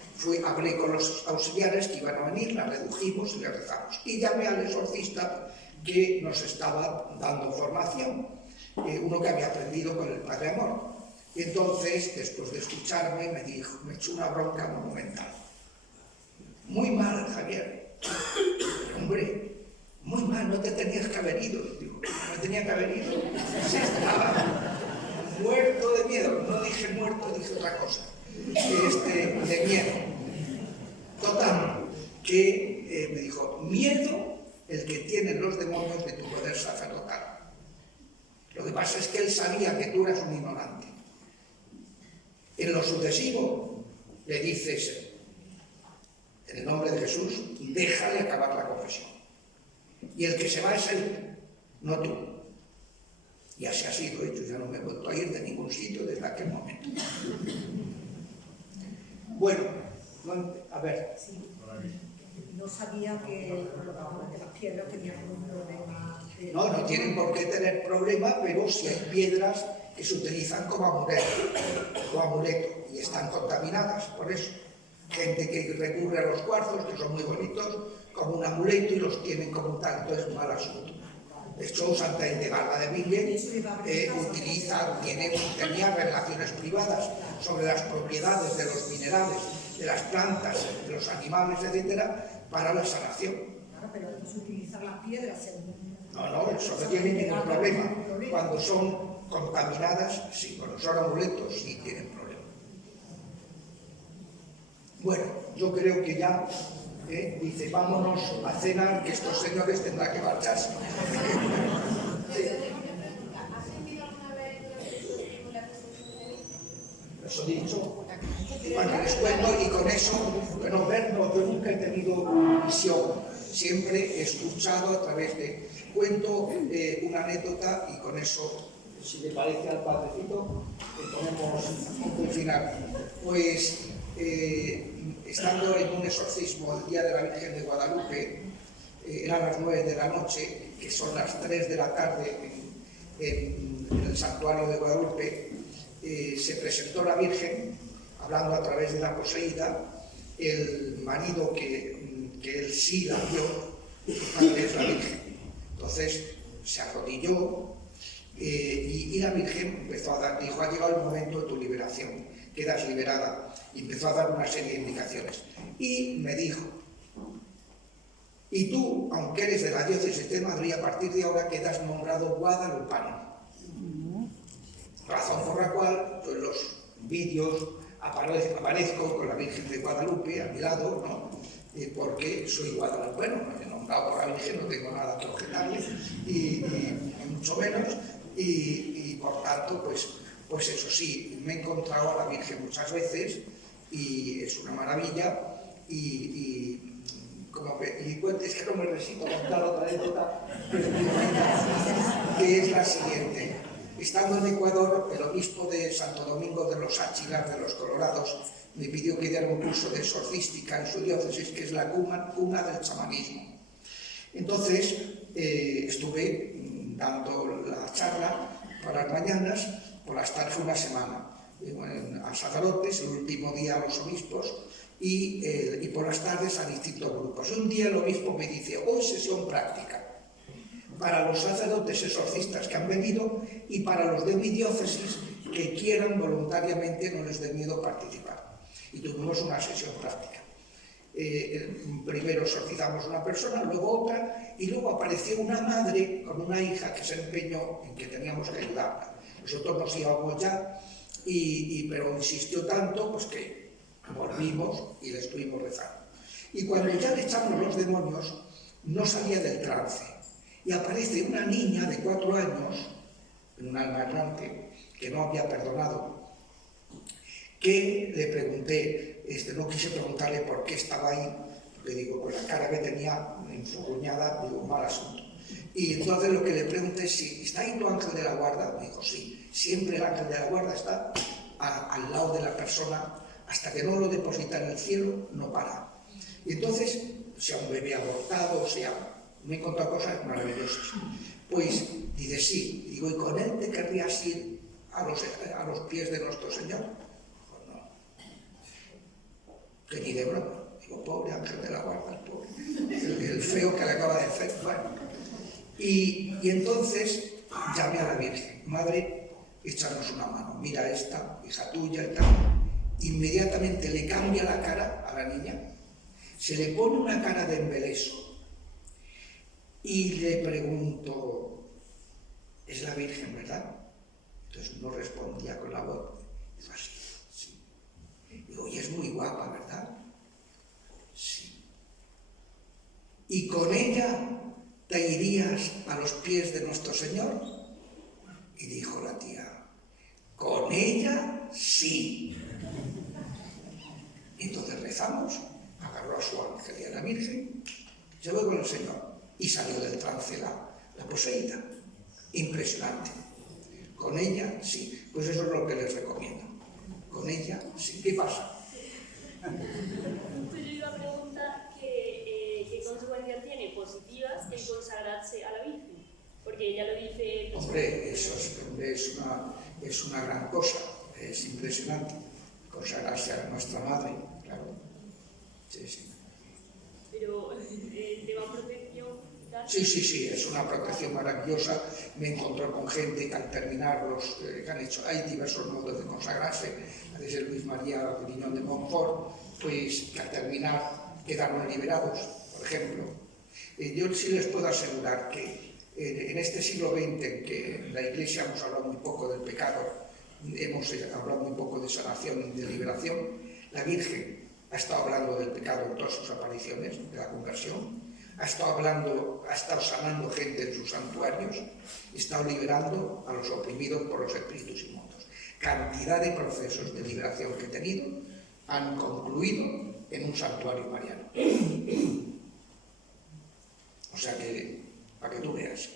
Hablé con los auxiliares que iban a venir, la redujimos y la rezamos. Y llamé al exorcista que nos estaba dando formación, uno que había aprendido con el Padre Amor. Y entonces, después de escucharme, me echó una bronca monumental. Muy mal, Javier. Hombre, muy mal, no te tenías que haber ido. Digo, no tenía que haber ido. Se estaba muerto de miedo, no dije muerto, dije otra cosa, de miedo. Total, que me dijo, miedo el que tienen los demonios de tu poder sacerdotal. Lo que pasa es que él sabía que tú eras un ignorante. En lo sucesivo, le dices, en el nombre de Jesús, déjale acabar la confesión. Y el que se va es él, no tú. Y así ha sido hecho, ya no me he vuelto a ir de ningún sitio desde aquel momento. Bueno, a ver. No sabía que las piedras tenían un problema. No tienen por qué tener problema, pero si hay piedras que se utilizan como amuleto y están contaminadas, por eso. Gente que recurre a los cuarzos, que son muy bonitos, como un amuleto y los tienen como tal, entonces es un mal asunto. De hecho, Santa Hildegarda de Bingen tenía relaciones privadas sobre las propiedades de los minerales, de las plantas, de los animales, etcétera, para la sanación. Claro, pero se utilizan las piedras según... No, eso no tiene ningún problema. Cuando son contaminadas, sí, cuando son amuletos, sí tienen problema. Bueno, yo creo que ya dice, vámonos a cenar, que estos señores tendrán que marcharse. Eso he dicho. Bueno, les cuento y con eso, bueno, yo nunca he tenido visión, siempre he escuchado a través de... Cuento una anécdota y con eso, si le parece al padrecito, le ponemos punto y final. Pues, estando en un exorcismo el día de la Virgen de Guadalupe, eran las 9 de la noche, que son las 3 de la tarde en el santuario de Guadalupe, se presentó la Virgen, hablando a través de la poseída, el marido que él sí la vio, es la Virgen. Entonces se arrodilló y la Virgen empezó a dar, dijo, ha llegado el momento de tu liberación, quedas liberada. Y empezó a dar una serie de indicaciones. Y me dijo, y tú, aunque eres de la diócesis de Madrid, a partir de ahora quedas nombrado guadalupano. Razón por la cual, en los vídeos aparezco con la Virgen de Guadalupe a mi lado, ¿no? Porque soy guadalupano, me he nombrado por la Virgen, no tengo nada que objetarle, y mucho menos, y por tanto, pues eso sí, me he encontrado a la Virgen muchas veces, y es una maravilla, es que no me resisto a contar otra anécdota, que es la siguiente. Estando en Ecuador, el obispo de Santo Domingo de los Áchilas, de los Colorados, me pidió que diera un curso de exorcística en su diócesis, que es la cuna del chamanismo. Entonces, estuve dando la charla por las mañanas, por las tardes una semana, a sacerdotes, el último día a los obispos, y por las tardes a distintos grupos. Un día el obispo me dice, hoy sesión práctica, para los sacerdotes exorcistas que han venido y para los de mi diócesis que quieran voluntariamente, no les dé miedo participar. Y tuvimos una sesión práctica. Primero exorcizamos una persona, luego otra, y luego apareció una madre con una hija que se empeñó en que teníamos que ayudarla. Nosotros nos íbamos ya, pero insistió tanto pues que volvimos y le estuvimos rezando. Y cuando ya le echamos los demonios, no salía del trance. Y aparece una niña de 4 años, un alma errante, que no había perdonado, que le pregunté, no quise preguntarle por qué estaba ahí, porque digo, con la cara que tenía en su cuñada, digo, mal asunto. Y entonces lo que le pregunté es si está ahí tu ángel de la guarda. Me dijo, sí, siempre el ángel de la guarda está al lado de la persona, hasta que no lo deposita en el cielo, no para. Y entonces, sea un bebé abortado, me he contado cosas maravillosas. Pues dice, sí, digo, ¿y con él te querrías ir a los pies de nuestro Señor? Dijo, no. Que ni de broma. Digo, pobre ángel de la guarda, el pobre. El feo que le acaba de hacer. Bueno. Y entonces llamé a la Virgen, madre, échanos una mano, mira esta, hija tuya y tal. Inmediatamente le cambia la cara a la niña, se le pone una cara de embeleso y le pregunto, es la Virgen, ¿verdad? Entonces no respondía con la voz. Digo, así, sí. Digo, y es muy guapa, ¿verdad? Sí. ¿Y con ella te irías a los pies de nuestro Señor? Y dijo la tía, con ella sí. Y entonces rezamos, agarró a su ángel y a la Virgen, se fue con el Señor y salió del trance la poseída. Impresionante. Con ella sí. Pues eso es lo que les recomiendo. Con ella sí. ¿Qué pasa? Pues yo iba a preguntar qué consecuencias tiene positivas el consagrarse a la Virgen. Porque ella lo dice... Hombre, eso es una gran cosa. Es impresionante. Consagrarse a nuestra madre, claro. Sí, sí. Pero el tema protección... Sí, es una protección maravillosa. Me encontré con gente que al terminar que han hecho, hay diversos modos de consagrarse, desde Luis María Griñón de Montfort, pues que al terminar quedaron liberados, por ejemplo. Yo sí les puedo asegurar que en este siglo XX, en que la Iglesia hemos hablado muy poco del pecado, hemos hablado muy poco de sanación y de liberación, la Virgen ha estado hablando del pecado en todas sus apariciones, de la conversión, ha estado sanando gente en sus santuarios, ha estado liberando a los oprimidos por los espíritus inmundos. Cantidad de procesos de liberación que he tenido han concluido en un santuario mariano. O sea que, para que tú veas.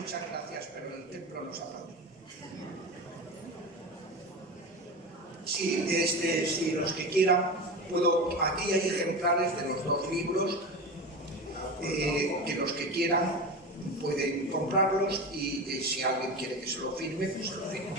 Muchas gracias, pero el templo nos aplaude. Sí, los que quieran, aquí hay ejemplares de los dos libros, que los que quieran pueden comprarlos y si alguien quiere que se lo firme, pues se lo firme.